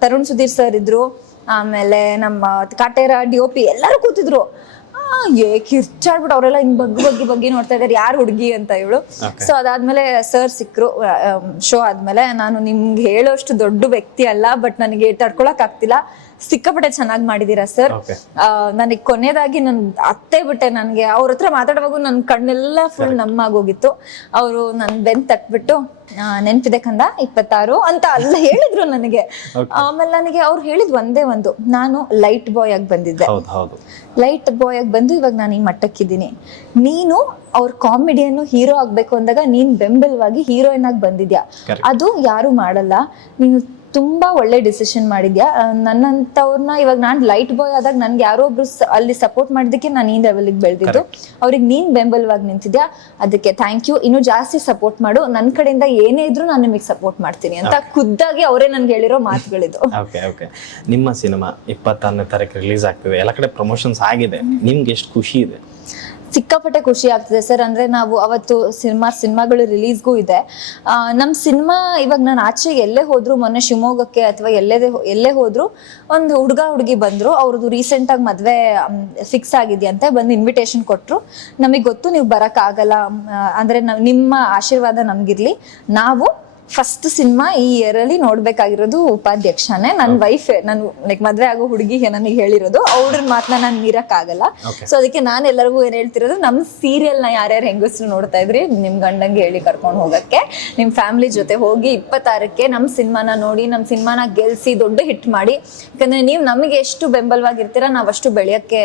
ತರುಣ್ ಸುಧೀರ್ ಸರ್ ಇದ್ರು, ಆಮೇಲೆ ನಮ್ಮ ಕಾಟೇರ DOP ಎಲ್ಲರೂ ಕೂತಿದ್ರು. ಕಿರ್ಚಾಡ್ಬಿಟ್ಟು ಅವರೆಲ್ಲ ಹಿಂಗ್ ಬಗ್ಗೆ ನೋಡ್ತಾ ಇದಾರೆ, ಯಾರು ಹುಡುಗಿ ಅಂತ ಇವಳು. ಸೊ ಅದಾದ್ಮೇಲೆ ಸರ್ ಸಿಕ್ರು ಶೋ ಆದ್ಮೇಲೆ. ನಾನು ನಿಮ್ಗೆ ಹೇಳೋಷ್ಟು ದೊಡ್ಡ ವ್ಯಕ್ತಿ ಅಲ್ಲ, ಬಟ್ ನನಗೆ ತಡ್ಕೊಳಕ್ ಆಗ್ತಿಲ್ಲ, ಸಿಕ್ಕಾಪಟ್ಟೆ ಚೆನ್ನಾಗಿ ಮಾಡಿದೀರಾ ಸರ್. ನನಗೆ ಕೊನೆಯದಾಗಿ ನನ್ ಅತ್ತೇ ಬಿಟ್ಟೆ. ನನ್ಗೆ ಅವ್ರ ಹತ್ರ ಮಾತಾಡುವಾಗ ನನ್ ಕಣ್ಣೆಲ್ಲ ಫುಲ್ ನಮ್ಮಾಗೋಗಿತ್ತು. ಅವರು ನನ್ ಬೆನ್ ತಟ್ಬಿಟ್ಟು ನೆನ್ಪಿದೆ ಕಂದ 26 ಅಂತ ಅಲ್ಲ ಹೇಳಿದ್ರು ನನಗೆ. ಆಮೇಲೆ ನನಗೆ ಅವ್ರು ಹೇಳಿದ್ ಒಂದೇ ಒಂದು, ನಾನು ಲೈಟ್ ಬಾಯ್ ಆಗಿ ಬಂದಿದ್ದೆ, ಲೈಟ್ ಬಾಯ್ ಆಗಿ ಬಂದು ಇವಾಗ ನಾನು ಈ ಮಟ್ಟಕ್ಕಿದ್ದೀನಿ. ನೀನು ಅವ್ರ ಕಾಮಿಡಿಯನ್ನು ಹೀರೋ ಆಗ್ಬೇಕು ಅಂದಾಗ ನೀನ್ ಬೆಂಬಲವಾಗಿ ಹೀರೋಯಿನ್ ಆಗಿ ಬಂದಿದ್ಯಾ, ಅದು ಯಾರು ಮಾಡಲ್ಲ. ನೀನು ತುಂಬಾ ಒಳ್ಳೆ ಡಿಸಿಷನ್ ಮಾಡಿದ್ಯಾ. ನನ್ನಂತವ್ರನ್ನ ಇವಾಗ ನಾನ್ ಲೈಟ್ ಬಾಯ್ ಆದಾಗ ನನ್ಗೆ ಯಾರೋ ಒಬ್ರು ಅಲ್ಲಿ ಸಪೋರ್ಟ್ ಮಾಡಿದಕ್ಕೆ ನಾನು ಈ ಲೆವೆಲ್ಗೆ ಬೆಳೆದಿದ್ದು. ಅವ್ರಿಗೆ ನೀನ್ ಬೆಂಬಲವಾಗಿ ನಿಂತಿದ್ಯಾ, ಅದಕ್ಕೆ ಥ್ಯಾಂಕ್ ಯು. ಇನ್ನು ಜಾಸ್ತಿ ಸಪೋರ್ಟ್ ಮಾಡು, ನನ್ ಕಡೆಯಿಂದ ಏನೇ ಇದ್ರು ನಾನು ನಿಮಗೆ ಸಪೋರ್ಟ್ ಮಾಡ್ತೀನಿ ಅಂತ ಖುದ್ದಾಗಿ ಅವರೇ ನನ್ಗೆ ಹೇಳಿರೋ ಮಾತುಗಳಿದು. ನಿಮ್ಮ ಸಿನಿಮಾ 26ನೇ ತಾರೀಕು ರಿಲೀಸ್ ಆಗ್ತಿದೆ, ಎಲ್ಲ ಕಡೆ ಪ್ರಮೋಷನ್ಸ್ ಆಗಿದೆ, ನಿಮ್ಗೆ ಎಷ್ಟು ಖುಷಿ ಇದೆ? ಸಿಕ್ಕಾಪಟ್ಟೆ ಖುಷಿ ಆಗ್ತಿದೆ ಸರ್. ಅಂದ್ರೆ ನಾವು ಅವತ್ತು ಸಿನಿಮಾಗಳು ರಿಲೀಸ್ಗೂ ಇದೆ. ನಮ್ಮ ಸಿನಿಮಾ ಇವಾಗ ನಾನು ಆಚೆಗೆ ಎಲ್ಲೇ ಹೋದ್ರು, ಮೊನ್ನೆ ಶಿವಮೊಗ್ಗಕ್ಕೆ ಅಥವಾ ಎಲ್ಲೇ ಹೋದ್ರು ಒಂದು ಹುಡುಗಿ ಬಂದ್ರು, ಅವ್ರದ್ದು ರೀಸೆಂಟ್ ಆಗಿ ಮದ್ವೆ ಫಿಕ್ಸ್ ಆಗಿದೆಯಂತೆ, ಬಂದು ಇನ್ವಿಟೇಷನ್ ಕೊಟ್ರು. ನಮಗೆ ಗೊತ್ತು ನೀವು ಬರಕ್ ಆಗಲ್ಲ, ಅಂದ್ರೆ ನಿಮ್ಮ ಆಶೀರ್ವಾದ ನಮ್ಗಿರ್ಲಿ. ನಾವು ಫಸ್ಟ್ ಸಿನಿಮಾ ಈ ಇಯರ್ ಅಲ್ಲಿ ನೋಡ್ಬೇಕಾಗಿರೋದು ಉಪಾಧ್ಯಕ್ಷನೇ. ನನ್ನ ವೈಫ್, ನಾನು ಲೈಕ್ ಮದ್ವೆ ಆಗೋ ಹುಡುಗಿ ನನಗೆ ಹೇಳಿರೋದು, ಅವ್ರ ಮಾತನ್ನ ನಾನು ಮೀರಕ್ ಆಗಲ್ಲ. ಸೊ ಅದಕ್ಕೆ ನಾನು ಎಲ್ಲರಿಗೂ ಏನ್ ಹೇಳ್ತಿರೋದು, ನಮ್ ಸೀರಿಯಲ್ ನ ಯಾರ್ಯಾರು ಹೆಂಗಸರು ನೋಡ್ತಾ ಇದ್ರಿ, ನಿಮ್ ಗಂಡಂಗೆ ಹೇಳಿ ಕರ್ಕೊಂಡು ಹೋಗಕ್ಕೆ, ನಿಮ್ ಫ್ಯಾಮಿಲಿ ಜೊತೆ ಹೋಗಿ 26ಕ್ಕೆ ನಮ್ ಸಿನಿಮಾನ ನೋಡಿ, ನಮ್ ಸಿನಿಮಾನ ಗೆಲ್ಸಿ ದೊಡ್ಡ ಹಿಟ್ ಮಾಡಿ. ಯಾಕಂದ್ರೆ ನೀವು ನಮಗೆ ಎಷ್ಟು ಬೆಂಬಲವಾಗಿರ್ತೀರಾ, ನಾವಷ್ಟು ಬೆಳೆಯಕ್ಕೆ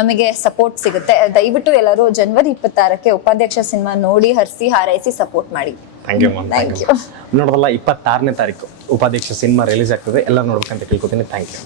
ನಮಗೆ ಸಪೋರ್ಟ್ ಸಿಗುತ್ತೆ. ದಯವಿಟ್ಟು ಎಲ್ಲರೂ ಜನವರಿ 26ಕ್ಕೆ ಉಪಾಧ್ಯಕ್ಷ ಸಿನಿಮಾ ನೋಡಿ, ಹರಿಸಿ ಹಾರೈಸಿ ಸಪೋರ್ಟ್ ಮಾಡಿ. Thank you ma'am. Thank you. ನೋಡೋದಲ್ಲ 26ನೇ ತಾರೀಕು ಉಪಾಧ್ಯಕ್ಷ ಸಿನಿಮಾ ರಿಲೀಸ್ ಆಗ್ತದೆ, ಎಲ್ಲ ನೋಡ್ಬೇಕಂತ ಕೇಳ್ಕೊತೀನಿ. Thank you.